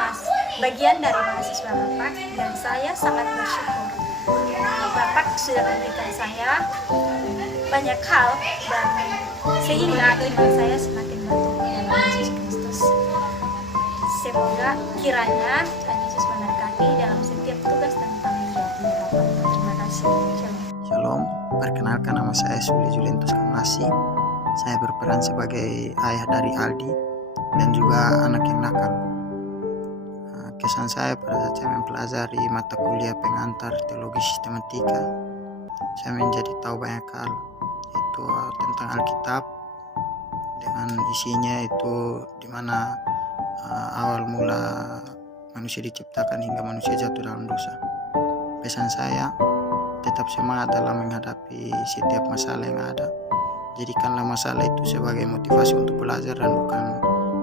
bagian dari mahasiswa Bapak dan saya sangat bersyukur Bapak sudah memberikan saya banyak hal dan sehingga iman saya semakin bertumbuh dalam Yesus Kristus. Semoga kiranya Tuhan Yesus memberkati dalam setiap tugas dan tanggung jawabnya Bapak. Terima kasih. Shalom. Shalom, perkenalkan nama saya Suli Julientus Kamlasi. Saya berperan sebagai ayah dari Aldi dan juga anak yang nakal. Kesan saya pada saat saya mempelajari mata kuliah pengantar teologi sistematika, saya menjadi tahu banyak hal, yaitu tentang Alkitab dengan isinya itu dimana awal mula manusia diciptakan hingga manusia jatuh dalam dosa. Pesan saya, tetap semangat dalam menghadapi setiap masalah yang ada. Jadikanlah masalah itu sebagai motivasi untuk belajar dan bukan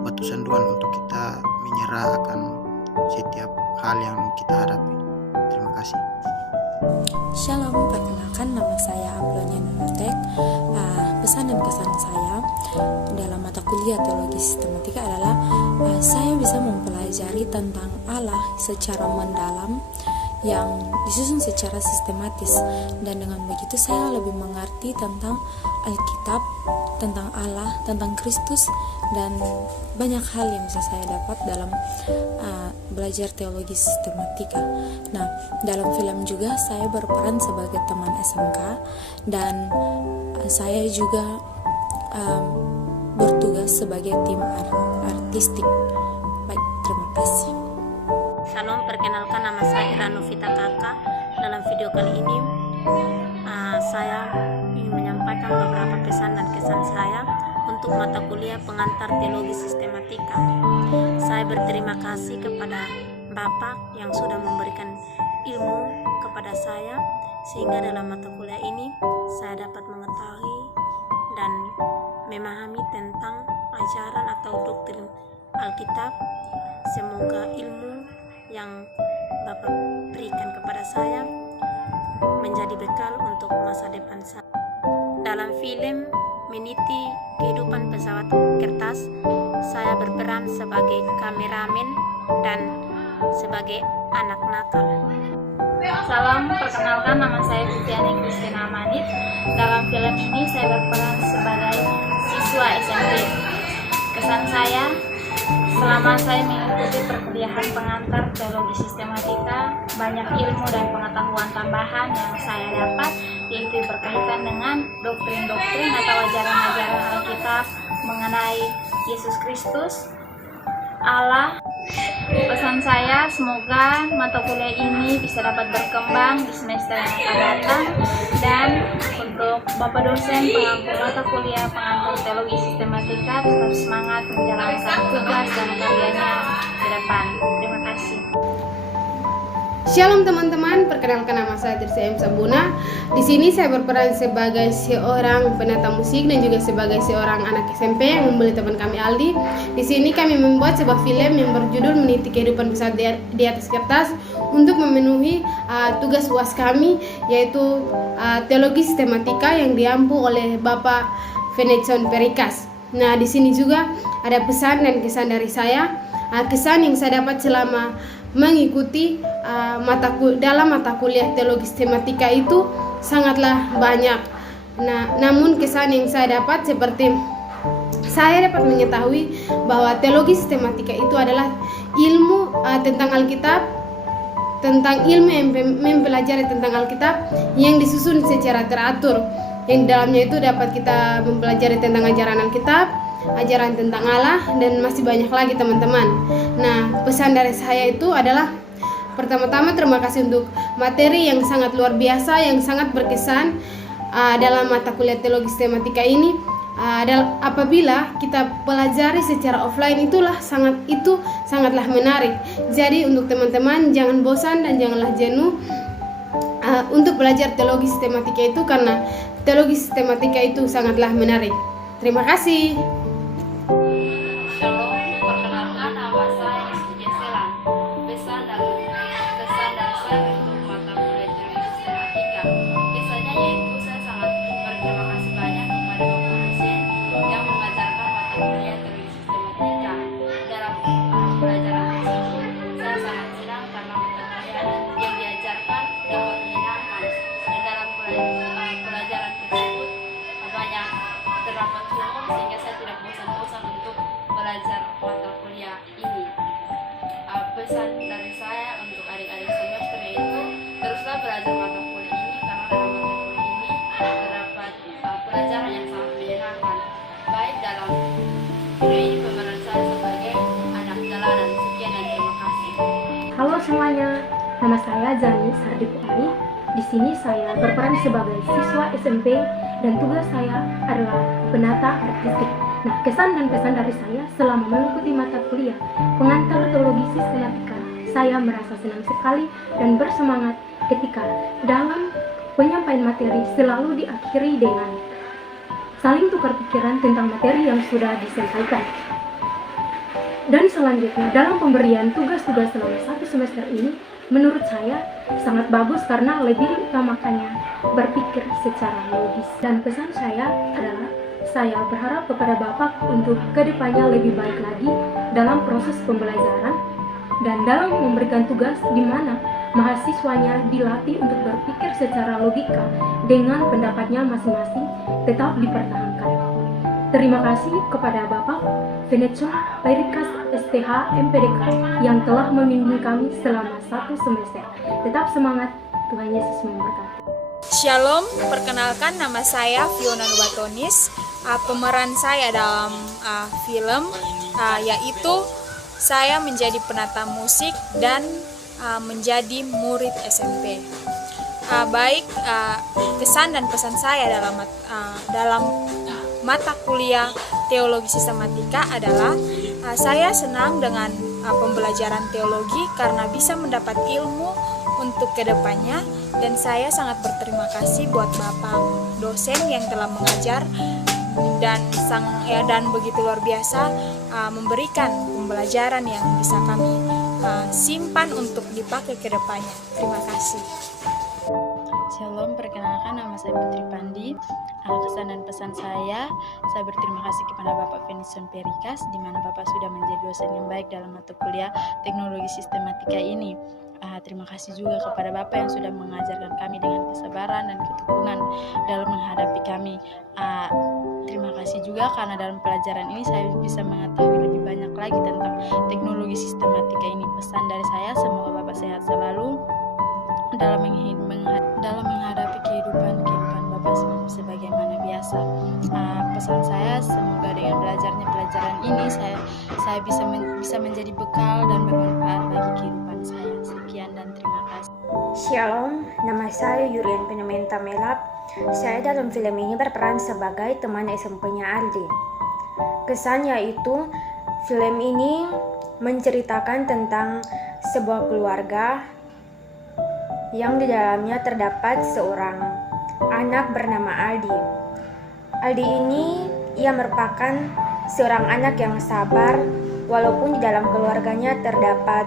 batu sanduan untuk kita menyerah akan setiap hal yang kita hadapi. Terima kasih. Shalom, perkenalkan nama saya Aplonia Nanotek. Pesan dan kesan saya dalam mata kuliah teologi sistematika adalah saya bisa mempelajari tentang Allah secara mendalam yang disusun secara sistematis, dan dengan begitu saya lebih mengerti tentang Alkitab, tentang Allah, tentang Kristus, dan banyak hal yang bisa saya dapat dalam belajar teologi sistematika. Nah, dalam film juga saya berperan sebagai teman SMK dan saya juga bertugas sebagai tim artistik. Baik, terima kasih. Shalom, perkenalkan nama saya Ira Novita Kakak. Dalam video kali ini saya ingin menyampaikan beberapa pesan dan kesan saya untuk mata kuliah pengantar teologi sistematika. Saya berterima kasih kepada Bapak yang sudah memberikan ilmu kepada saya, sehingga dalam mata kuliah ini saya dapat mengetahui dan memahami tentang ajaran atau doktrin Alkitab. Semoga ilmu yang Bapak berikan kepada saya menjadi bekal untuk masa depan saya. Dalam film Meniti Kehidupan Pesawat Kertas, saya berperan sebagai kameramen dan sebagai anak nakal. Salam, perkenalkan nama saya Viviani Christina Manit. Dalam film ini saya berperan sebagai siswa SMP. Kesan saya, selama saya mengikuti perkuliahan pengantar teologi sistematika, banyak ilmu dan pengetahuan tambahan yang saya dapat, yaitu berkaitan dengan doktrin-doktrin atau ajaran-ajaran Alkitab mengenai Yesus Kristus, Allah. Pesan saya, semoga mata kuliah ini bisa dapat berkembang di semester yang akan datang, dan untuk Bapak dosen pengampu mata kuliah pengantar teologi sistematika tetap semangat menjalankan tugas dan karyanya ke depan. Terima kasih. Shalom teman-teman, perkenalkan nama saya Tirsa M. Sambuna. Di sini saya berperan sebagai seorang penata musik dan juga sebagai seorang anak SMP yang membeli teman kami Aldi. Di sini kami membuat sebuah film yang berjudul Meniti Kehidupan Pesawat di Atas Kertas untuk memenuhi tugas UAS kami, yaitu teologi sistematika yang diampu oleh Bapak Venetson Perikas. Nah, di sini juga ada pesan dan kesan dari saya. Kesan yang saya dapat selama mengikuti dalam mata kuliah teologi sistematika itu sangatlah banyak. Nah, namun kesan yang saya dapat seperti saya dapat mengetahui bahwa teologi sistematika itu adalah ilmu tentang Alkitab, tentang ilmu yang mempelajari tentang Alkitab yang disusun secara teratur, yang dalamnya itu dapat kita mempelajari tentang ajaran Alkitab, ajaran tentang Allah, dan masih banyak lagi teman-teman. Nah, pesan dari saya itu adalah pertama-tama terima kasih untuk materi yang sangat luar biasa, yang sangat berkesan dalam mata kuliah teologi sistematika ini. Apabila kita pelajari secara offline sangatlah menarik. Jadi untuk teman-teman jangan bosan dan janganlah jenuh untuk belajar teologi sistematika itu, karena teologi sistematika itu sangatlah menarik. Terima kasih. Shalom, perkenalkan nama saya Isti Jeselan. Pesan dan kesan dari saya untuk mata kuliah teologi sistematika. Kesannya yaitu saya sangat berterima kasih banyak kepada Bapak dosen yang mengajarkan mata kuliah teologi sistematika. Dalam pelajaran tersebut, saya sangat senang karena mata kuliah yang diajarkan dapat menyenangkan kuliah ini. Pesan dari saya untuk adik-adik semester yaitu teruslah belajar mata kuliah ini, karena dalam mata kuliah ini terdapat pelajaran yang sangat menyenangkan, baik dalam video ini pemeran saya sebagai anak jalanan. Sekian dan terima kasih. Halo semuanya, nama saya Zani Sardipu Ali. Di sini saya berperan sebagai siswa SMP dan tugas saya adalah penata artistik. Nah, kesan dan pesan dari saya selama mengikuti mata kuliah pengantar teologi sistematika, saya merasa senang sekali dan bersemangat ketika dalam penyampaian materi selalu diakhiri dengan saling tukar pikiran tentang materi yang sudah disampaikan. Dan selanjutnya dalam pemberian tugas-tugas selama 1 semester ini, menurut saya sangat bagus karena lebih diutamakannya berpikir secara logis. Dan pesan saya adalah saya berharap kepada Bapak untuk kedepannya lebih baik lagi dalam proses pembelajaran dan dalam memberikan tugas di mana mahasiswanya dilatih untuk berpikir secara logika dengan pendapatnya masing-masing tetap dipertahankan. Terima kasih kepada Bapak Finetson Pairikas STH MPDK yang telah membimbing kami selama 1 semester. Tetap semangat, Tuhan Yesus memberkati. Shalom, perkenalkan nama saya Fiona Nubatonis. Pemeran saya dalam film yaitu saya menjadi penata musik dan menjadi murid SMP. Kesan dan pesan saya dalam mata kuliah teologi sistematika adalah saya senang dengan pembelajaran teologi karena bisa mendapat ilmu untuk kedepannya, dan saya sangat berterima kasih buat Bapak dosen yang telah mengajar dan begitu luar biasa memberikan pembelajaran yang bisa kami simpan untuk dipakai kedepannya. Terima kasih. Shalom, perkenalkan nama saya Putri Pandi. Kesan dan pesan saya berterima kasih kepada Bapak Finetson Pairikas, di mana Bapak sudah menjadi dosen yang baik dalam mata kuliah teknologi sistematika ini. Terima kasih juga kepada Bapak yang sudah mengajarkan kami dengan kesabaran dan ketekunan dalam menghadapi kami. Terima kasih juga karena dalam pelajaran ini saya bisa mengetahui lebih banyak lagi tentang teknologi sistematika ini. Pesan dari saya, semoga Bapak sehat selalu dalam menghadapi kehidupan Bapak sebagaimana biasa. Pesan saya, semoga dengan belajarnya pelajaran ini saya bisa menjadi bekal dan bermanfaat bagi kehidupan saya. Sekian dan terima kasih. Shalom, nama saya Yurian Penementa Melap. Saya dalam film ini berperan sebagai teman SMP-nya Aldi. Kesannya itu, film ini menceritakan tentang sebuah keluarga yang di dalamnya terdapat seorang anak bernama Aldi. Aldi ini ia merupakan seorang anak yang sabar, walaupun di dalam keluarganya terdapat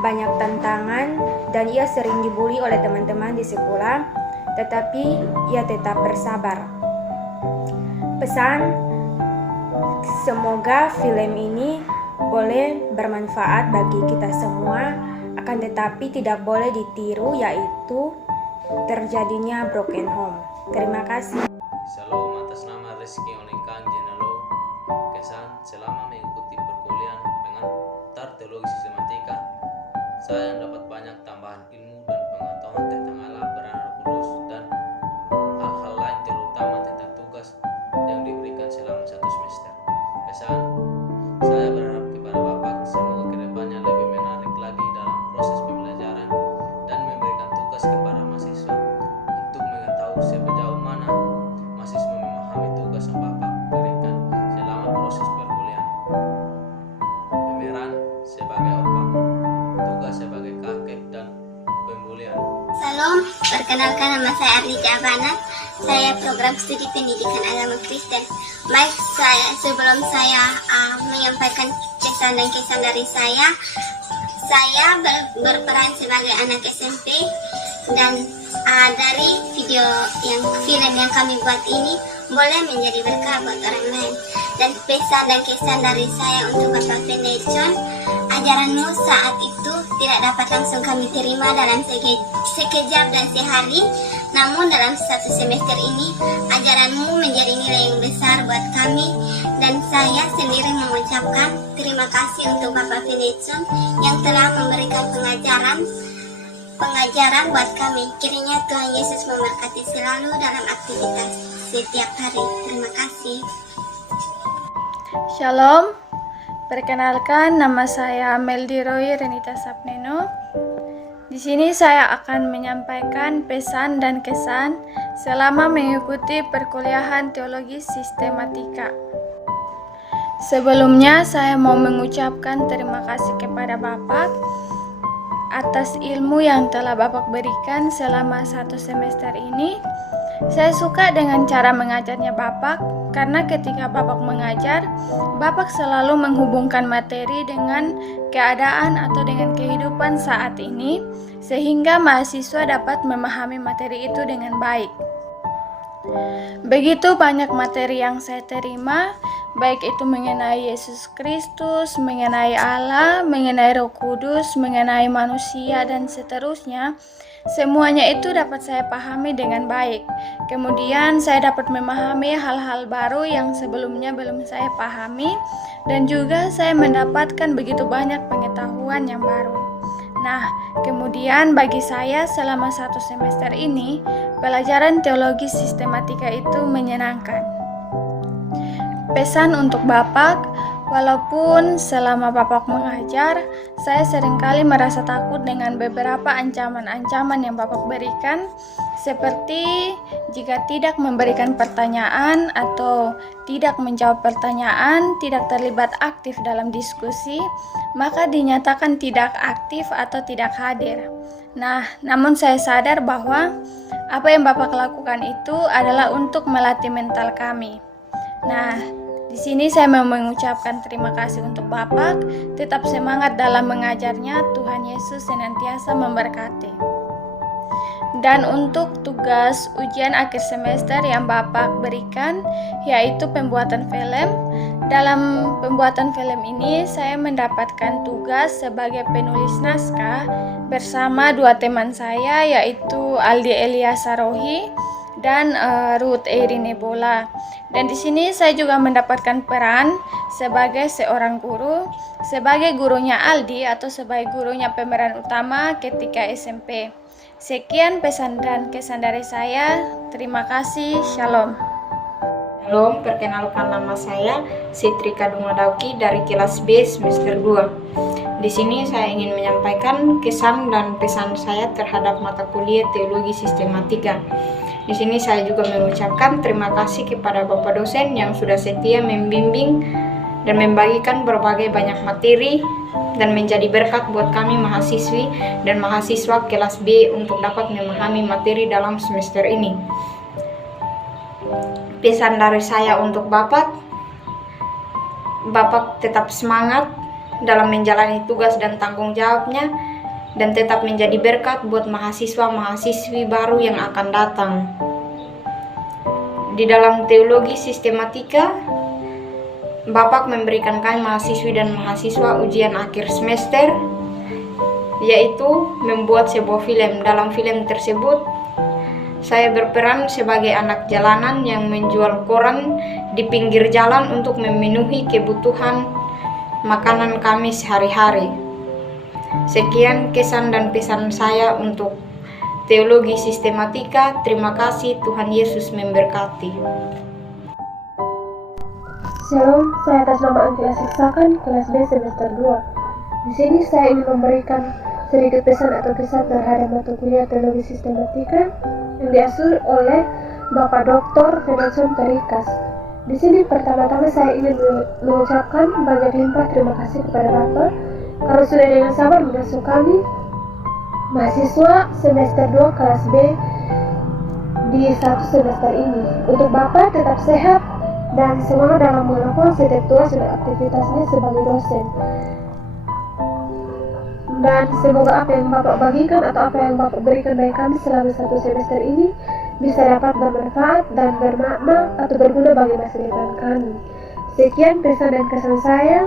banyak tantangan dan ia sering dibully oleh teman-teman di sekolah, tetapi ia tetap bersabar. Pesan, semoga film ini boleh bermanfaat bagi kita semua, akan tetapi tidak boleh ditiru, yaitu terjadinya broken home. Terima kasih. Shalom, atas nama Rizky Onengkang Jenalo. Kesan selama mengikuti perkuliahan dengan teologi sistematika, saya dapat banyak tambahan ilmu dan pengetahuan tentang Allah, peran Roh Kudus, dan hal-hal lain, terutama tentang tugas yang diberikan selama 1 semester. Kesan, saya berharap kepada Bapak semoga kedepannya lebih menarik lagi dalam proses pembelajaran dan memberikan tugas kepada mahasiswa untuk mengetahui sejauh mana mahasiswa memahami tugas yang Bapak berikan selama proses perkuliahan. Pemeran sebagai opak, tugas sebagai kakek, dan pembulian. Salam, perkenalkan nama saya Arli Jabana. Saya program studi pendidikan agama Kristen. Baik, sebelum saya menyampaikan kesan dan kesan dari saya berperan sebagai anak SMP, dan dari film yang kami buat ini boleh menjadi berkah buat orang lain. Dan pesan dan kesan dari saya untuk Bapak Finetson, ajaranmu saat itu tidak dapat langsung kami terima dalam sekejap dan sehari, Namun dalam satu semester ini, ajaranmu menjadi nilai yang besar buat kami, dan saya sendiri mengucapkan terima kasih untuk Bapak Finetson yang telah memberikan pengajaran buat kami. Kiranya Tuhan Yesus memberkati selalu dalam aktivitas setiap hari. Terima kasih. Shalom, perkenalkan nama saya Meldi Roy Renita Sapneno. Di sini saya akan menyampaikan pesan dan kesan selama mengikuti perkuliahan teologi sistematika. Sebelumnya saya mau mengucapkan terima kasih kepada Bapak atas ilmu yang telah Bapak berikan selama 1 semester ini. Saya suka dengan cara mengajarnya Bapak, karena ketika Bapak mengajar, Bapak selalu menghubungkan materi dengan keadaan atau dengan kehidupan saat ini, sehingga mahasiswa dapat memahami materi itu dengan baik. Begitu banyak materi yang saya terima, baik itu mengenai Yesus Kristus, mengenai Allah, mengenai Roh Kudus, mengenai manusia, dan seterusnya. Semuanya itu dapat saya pahami dengan baik. Kemudian saya dapat memahami hal-hal baru yang sebelumnya belum saya pahami, dan juga saya mendapatkan begitu banyak pengetahuan yang baru. Nah, kemudian bagi saya selama 1 semester ini, pelajaran teologi sistematika itu menyenangkan. Pesan untuk Bapak, walaupun selama Bapak mengajar, saya seringkali merasa takut dengan beberapa ancaman-ancaman yang Bapak berikan, seperti jika tidak memberikan pertanyaan atau tidak menjawab pertanyaan, tidak terlibat aktif dalam diskusi, maka dinyatakan tidak aktif atau tidak hadir. Nah, namun saya sadar bahwa apa yang Bapak lakukan itu adalah untuk melatih mental kami. Nah, di sini saya mau mengucapkan terima kasih untuk Bapak. Tetap semangat dalam mengajarnya. Tuhan Yesus senantiasa memberkati. Dan untuk tugas ujian akhir semester yang Bapak berikan, yaitu pembuatan film. Dalam pembuatan film ini, saya mendapatkan tugas sebagai penulis naskah bersama 2 teman saya, yaitu Aldi Elia Sarohi dan Ruth Eirine Bola. Dan di sini saya juga mendapatkan peran sebagai seorang guru, sebagai gurunya Aldi atau sebagai gurunya pemeran utama ketika SMP. Sekian pesan dan kesan dari saya. Terima kasih. Shalom. Shalom, perkenalkan nama saya Sitrika Dungadauki dari kelas B semester 2. Di sini saya ingin menyampaikan kesan dan pesan saya terhadap mata kuliah teologi sistematika. Di sini saya juga mengucapkan terima kasih kepada Bapak dosen yang sudah setia membimbing dan membagikan berbagai banyak materi dan menjadi berkat buat kami mahasiswi dan mahasiswa kelas B untuk dapat memahami materi dalam semester ini. Pesan dari saya untuk Bapak tetap semangat dalam menjalani tugas dan tanggung jawabnya, dan tetap menjadi berkat buat mahasiswa-mahasiswi baru yang akan datang. Di dalam teologi sistematika, Bapak memberikan kami mahasiswi dan mahasiswa ujian akhir semester, yaitu membuat sebuah film. Dalam film tersebut, saya berperan sebagai anak jalanan yang menjual koran di pinggir jalan untuk memenuhi kebutuhan makanan kami sehari-hari. Sekian kesan dan pesan saya untuk teologi sistematika. Terima kasih, Tuhan Yesus memberkati. Shalom, saya atas nama Angela Siksakan, kelas B semester 2. Di sini saya ingin memberikan sedikit pesan atau kesan terhadap mata kuliah teologi sistematika yang diasuh oleh Bapak Dr. Finetson Pairikas. Di sini pertama-tama saya ingin mengucapkan banyak limpah terima kasih kepada Bapak karena sudah dengan sabar mengasuh kami mahasiswa semester 2 kelas B di 1 semester ini. Untuk Bapak tetap sehat dan semangat dalam melakukan setiap tugas dan aktivitasnya sebagai dosen. Dan semoga apa yang Bapak bagikan atau apa yang Bapak berikan bagi kami selama 1 semester ini bisa dapat bermanfaat dan bermakna atau berguna bagi masa depan kami. Sekian pesan dan kesan saya.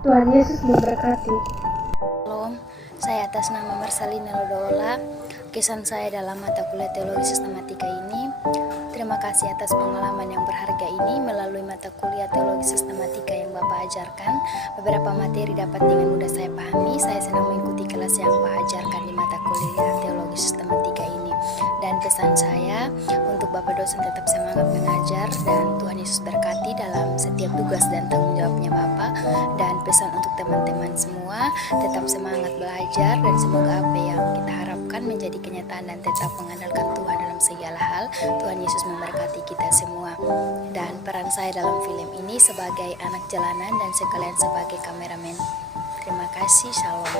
Tuhan Yesus memberkati. Shalom, Saya atas nama Marcelina Lodola. Kesan saya dalam mata kuliah teologi sistematika ini, terima kasih atas pengalaman yang berharga ini. Melalui mata kuliah teologi sistematika yang Bapak ajarkan, beberapa materi dapat dengan mudah saya pahami. Saya senang mengikuti kelas yang Bapak ajarkan di mata kuliah teologi sistematika ini. Dan pesan saya untuk Bapak dosen tetap semangat mengajar, dan Tuhan Yesus berkati dalam setiap tugas dan tanggung jawabnya Bapak. Dan pesan untuk teman-teman semua, tetap semangat belajar, dan semoga apa yang kita harapkan menjadi kenyataan dan tetap mengandalkan Tuhan dalam segala hal. Tuhan Yesus memberkati kita semua. Dan peran saya dalam film ini sebagai anak jalanan dan sekalian sebagai kameramen. Terima kasih, shalom.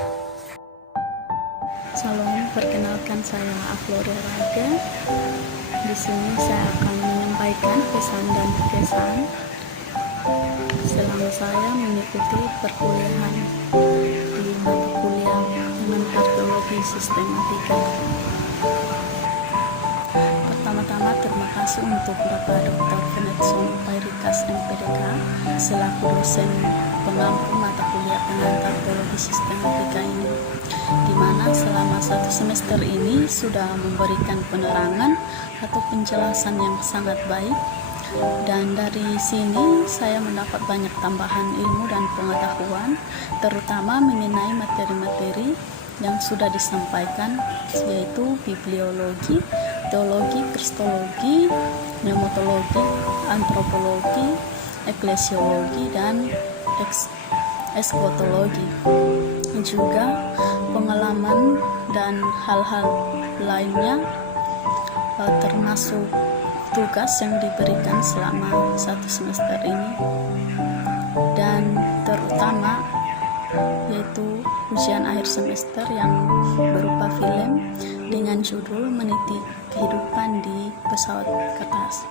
Salam, perkenalkan saya Afloria Raga. Di sini saya akan menyampaikan pesan dan kesan selama saya mengikuti perkuliahan di mata kuliah Elementar Teologi Sistematika. Pertama-tama terima kasih untuk Bapak Dr. Finetson Pairikas MPDK selaku dosen pengampu mata kuliah pengantar teologi sistematika ini, di mana selama 1 semester ini sudah memberikan penerangan atau penjelasan yang sangat baik, dan dari sini saya mendapat banyak tambahan ilmu dan pengetahuan, terutama mengenai materi-materi yang sudah disampaikan, yaitu bibliologi, teologi, kristologi, pneumatologi, antropologi, eklesiologi, dan eskatologi. Juga pengalaman dan hal-hal lainnya, termasuk tugas yang diberikan selama 1 semester ini, dan terutama yaitu ujian akhir semester yang berupa film dengan judul Meniti Kehidupan di Pesawat Kertas.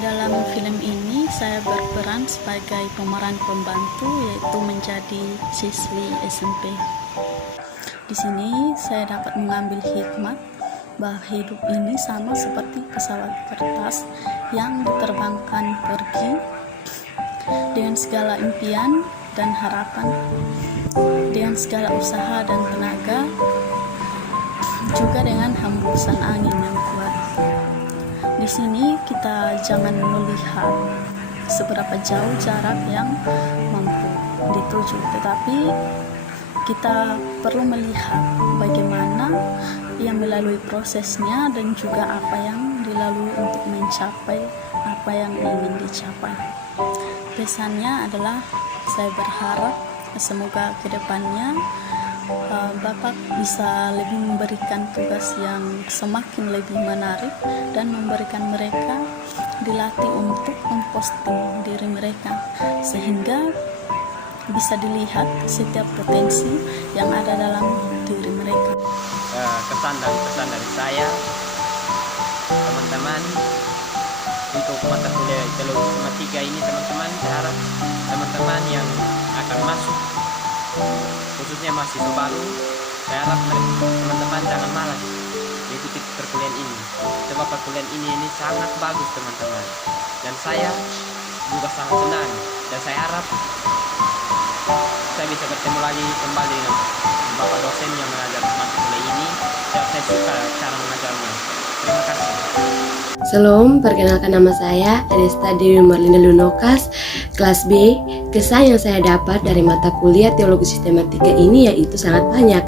Dalam film ini saya berperan sebagai pemeran pembantu, yaitu menjadi siswi SMP. Di sini saya dapat mengambil hikmat bahwa hidup ini sama seperti pesawat kertas yang diterbangkan pergi dengan segala impian dan harapan, dengan segala usaha dan tenaga, juga dengan hembusan angin yang kuat. Di sini kita jangan melihat seberapa jauh jarak yang mampu dituju, tetapi kita perlu melihat bagaimana yang melalui prosesnya dan juga apa yang dilalui untuk mencapai apa yang ingin dicapai. Pesannya adalah saya berharap semoga kedepannya Bapak bisa lebih memberikan tugas yang semakin lebih menarik dan memberikan mereka dilatih untuk memposting diri mereka, sehingga bisa dilihat setiap potensi yang ada dalam diri mereka. Kesan dan pesan dari saya, teman-teman, untuk mata kuliah teologi sistematika ini, teman-teman, saya harap teman-teman yang akan masuk, khususnya mahasiswa baru, saya harap teman-teman jangan malas mengikuti perkuliahan ini, sebab perkuliahan ini sangat bagus, teman-teman, dan saya juga sangat senang, dan saya harap saya bisa bertemu lagi kembali dengan Bapak dosen yang mengajar mata kuliah ini. Saya suka cara mengajarnya. Terima kasih. Salam, perkenalkan nama saya Adesta Dewi Marlinda Lunokas, kelas B. Kesan yang saya dapat dari mata kuliah teologi sistematika ini yaitu sangat banyak,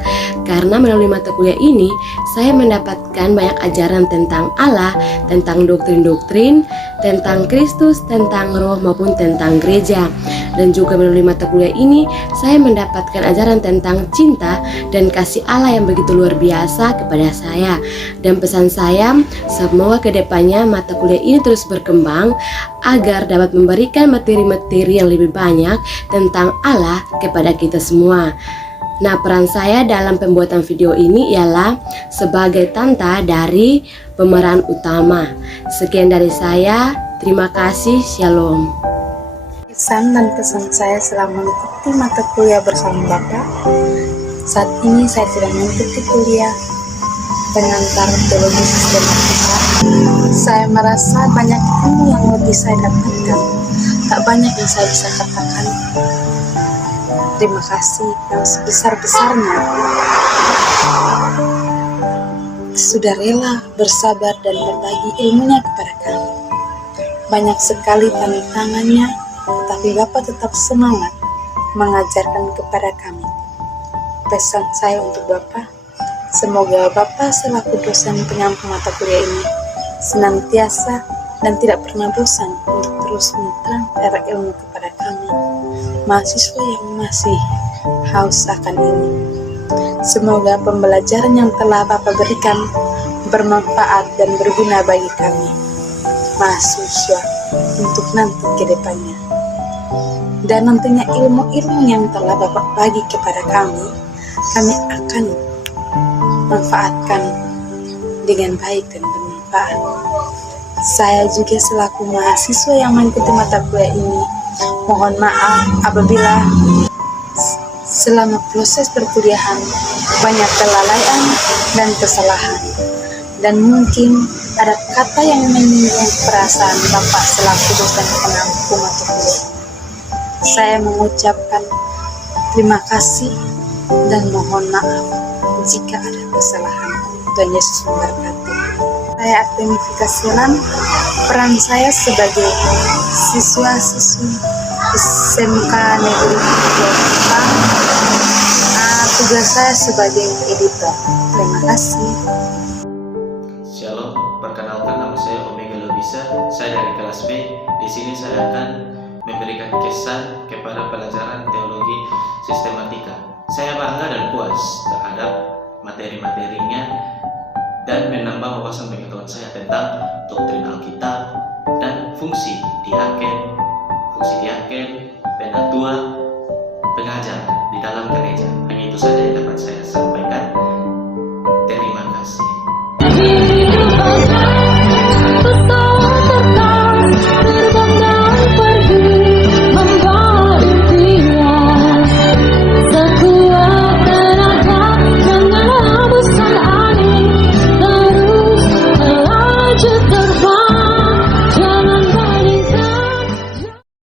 karena melalui mata kuliah ini saya mendapatkan banyak ajaran tentang Allah, tentang doktrin-doktrin, tentang Kristus, tentang roh maupun tentang gereja. Dan juga melalui mata kuliah ini saya mendapatkan ajaran tentang cinta dan kasih Allah yang begitu luar biasa kepada saya. Dan pesan saya, semoga kedepannya mata kuliah ini terus berkembang agar dapat memberikan materi-materi yang lebih banyak tentang Allah kepada kita semua. Nah, peran saya dalam pembuatan video ini ialah sebagai tanta dari pemeran utama. Sekian dari saya, terima kasih, shalom. Kesan dan pesan saya selama mengikuti mata kuliah bersama Bapak. Saat ini saya sedang mengikuti kuliah pengantar teologi sistematika. Saya merasa banyak ilmu yang lebih saya dapatkan. Tak banyak yang saya bisa katakan. terima kasih yang sebesar-besarnya sudah rela bersabar dan berbagi ilmunya kepada kami. Banyak sekali tantangannya, tapi Bapak tetap semangat mengajarkan kepada kami. Pesan saya untuk Bapak, semoga Bapak selaku dosen penyambung mata kuliah ini senantiasa dan tidak pernah bosan untuk terus mentransfer ilmu kepada kami, mahasiswa yang masih haus akan ilmu. Semoga pembelajaran yang telah Bapak berikan bermanfaat dan berguna bagi kami, mahasiswa, untuk nanti ke depannya. Dan nantinya ilmu-ilmu yang telah Bapak bagi kepada kami akan manfaatkan dengan baik dan bermanfaat. Saya juga selaku mahasiswa yang mengikuti mata kuliah ini, mohon maaf apabila selama proses perkuliahan banyak kelalaian dan kesalahan, dan mungkin ada kata yang menyinggung perasaan Bapak selaku dosen pengampu mata kuliah. Saya mengucapkan terima kasih dan mohon maaf jika ada kesalahan. Tuhan Yesus memberkati. Saya Artemisia Silan, peran saya sebagai siswa-siswi SMK Negeri 2 Kupang. Tugas saya sebagai editor. Terima kasih. Shalom, perkenalkan nama saya Omega Lobisa. Saya dari kelas B. Di sini saya akan memberikan kesan kepada pelajaran teologi sistematika. Saya bangga dan puas terhadap materi-materinya dan menambah wawasan pengetahuan saya tentang doktrin Alkitab dan fungsi diaken, penatua, pengajar di dalam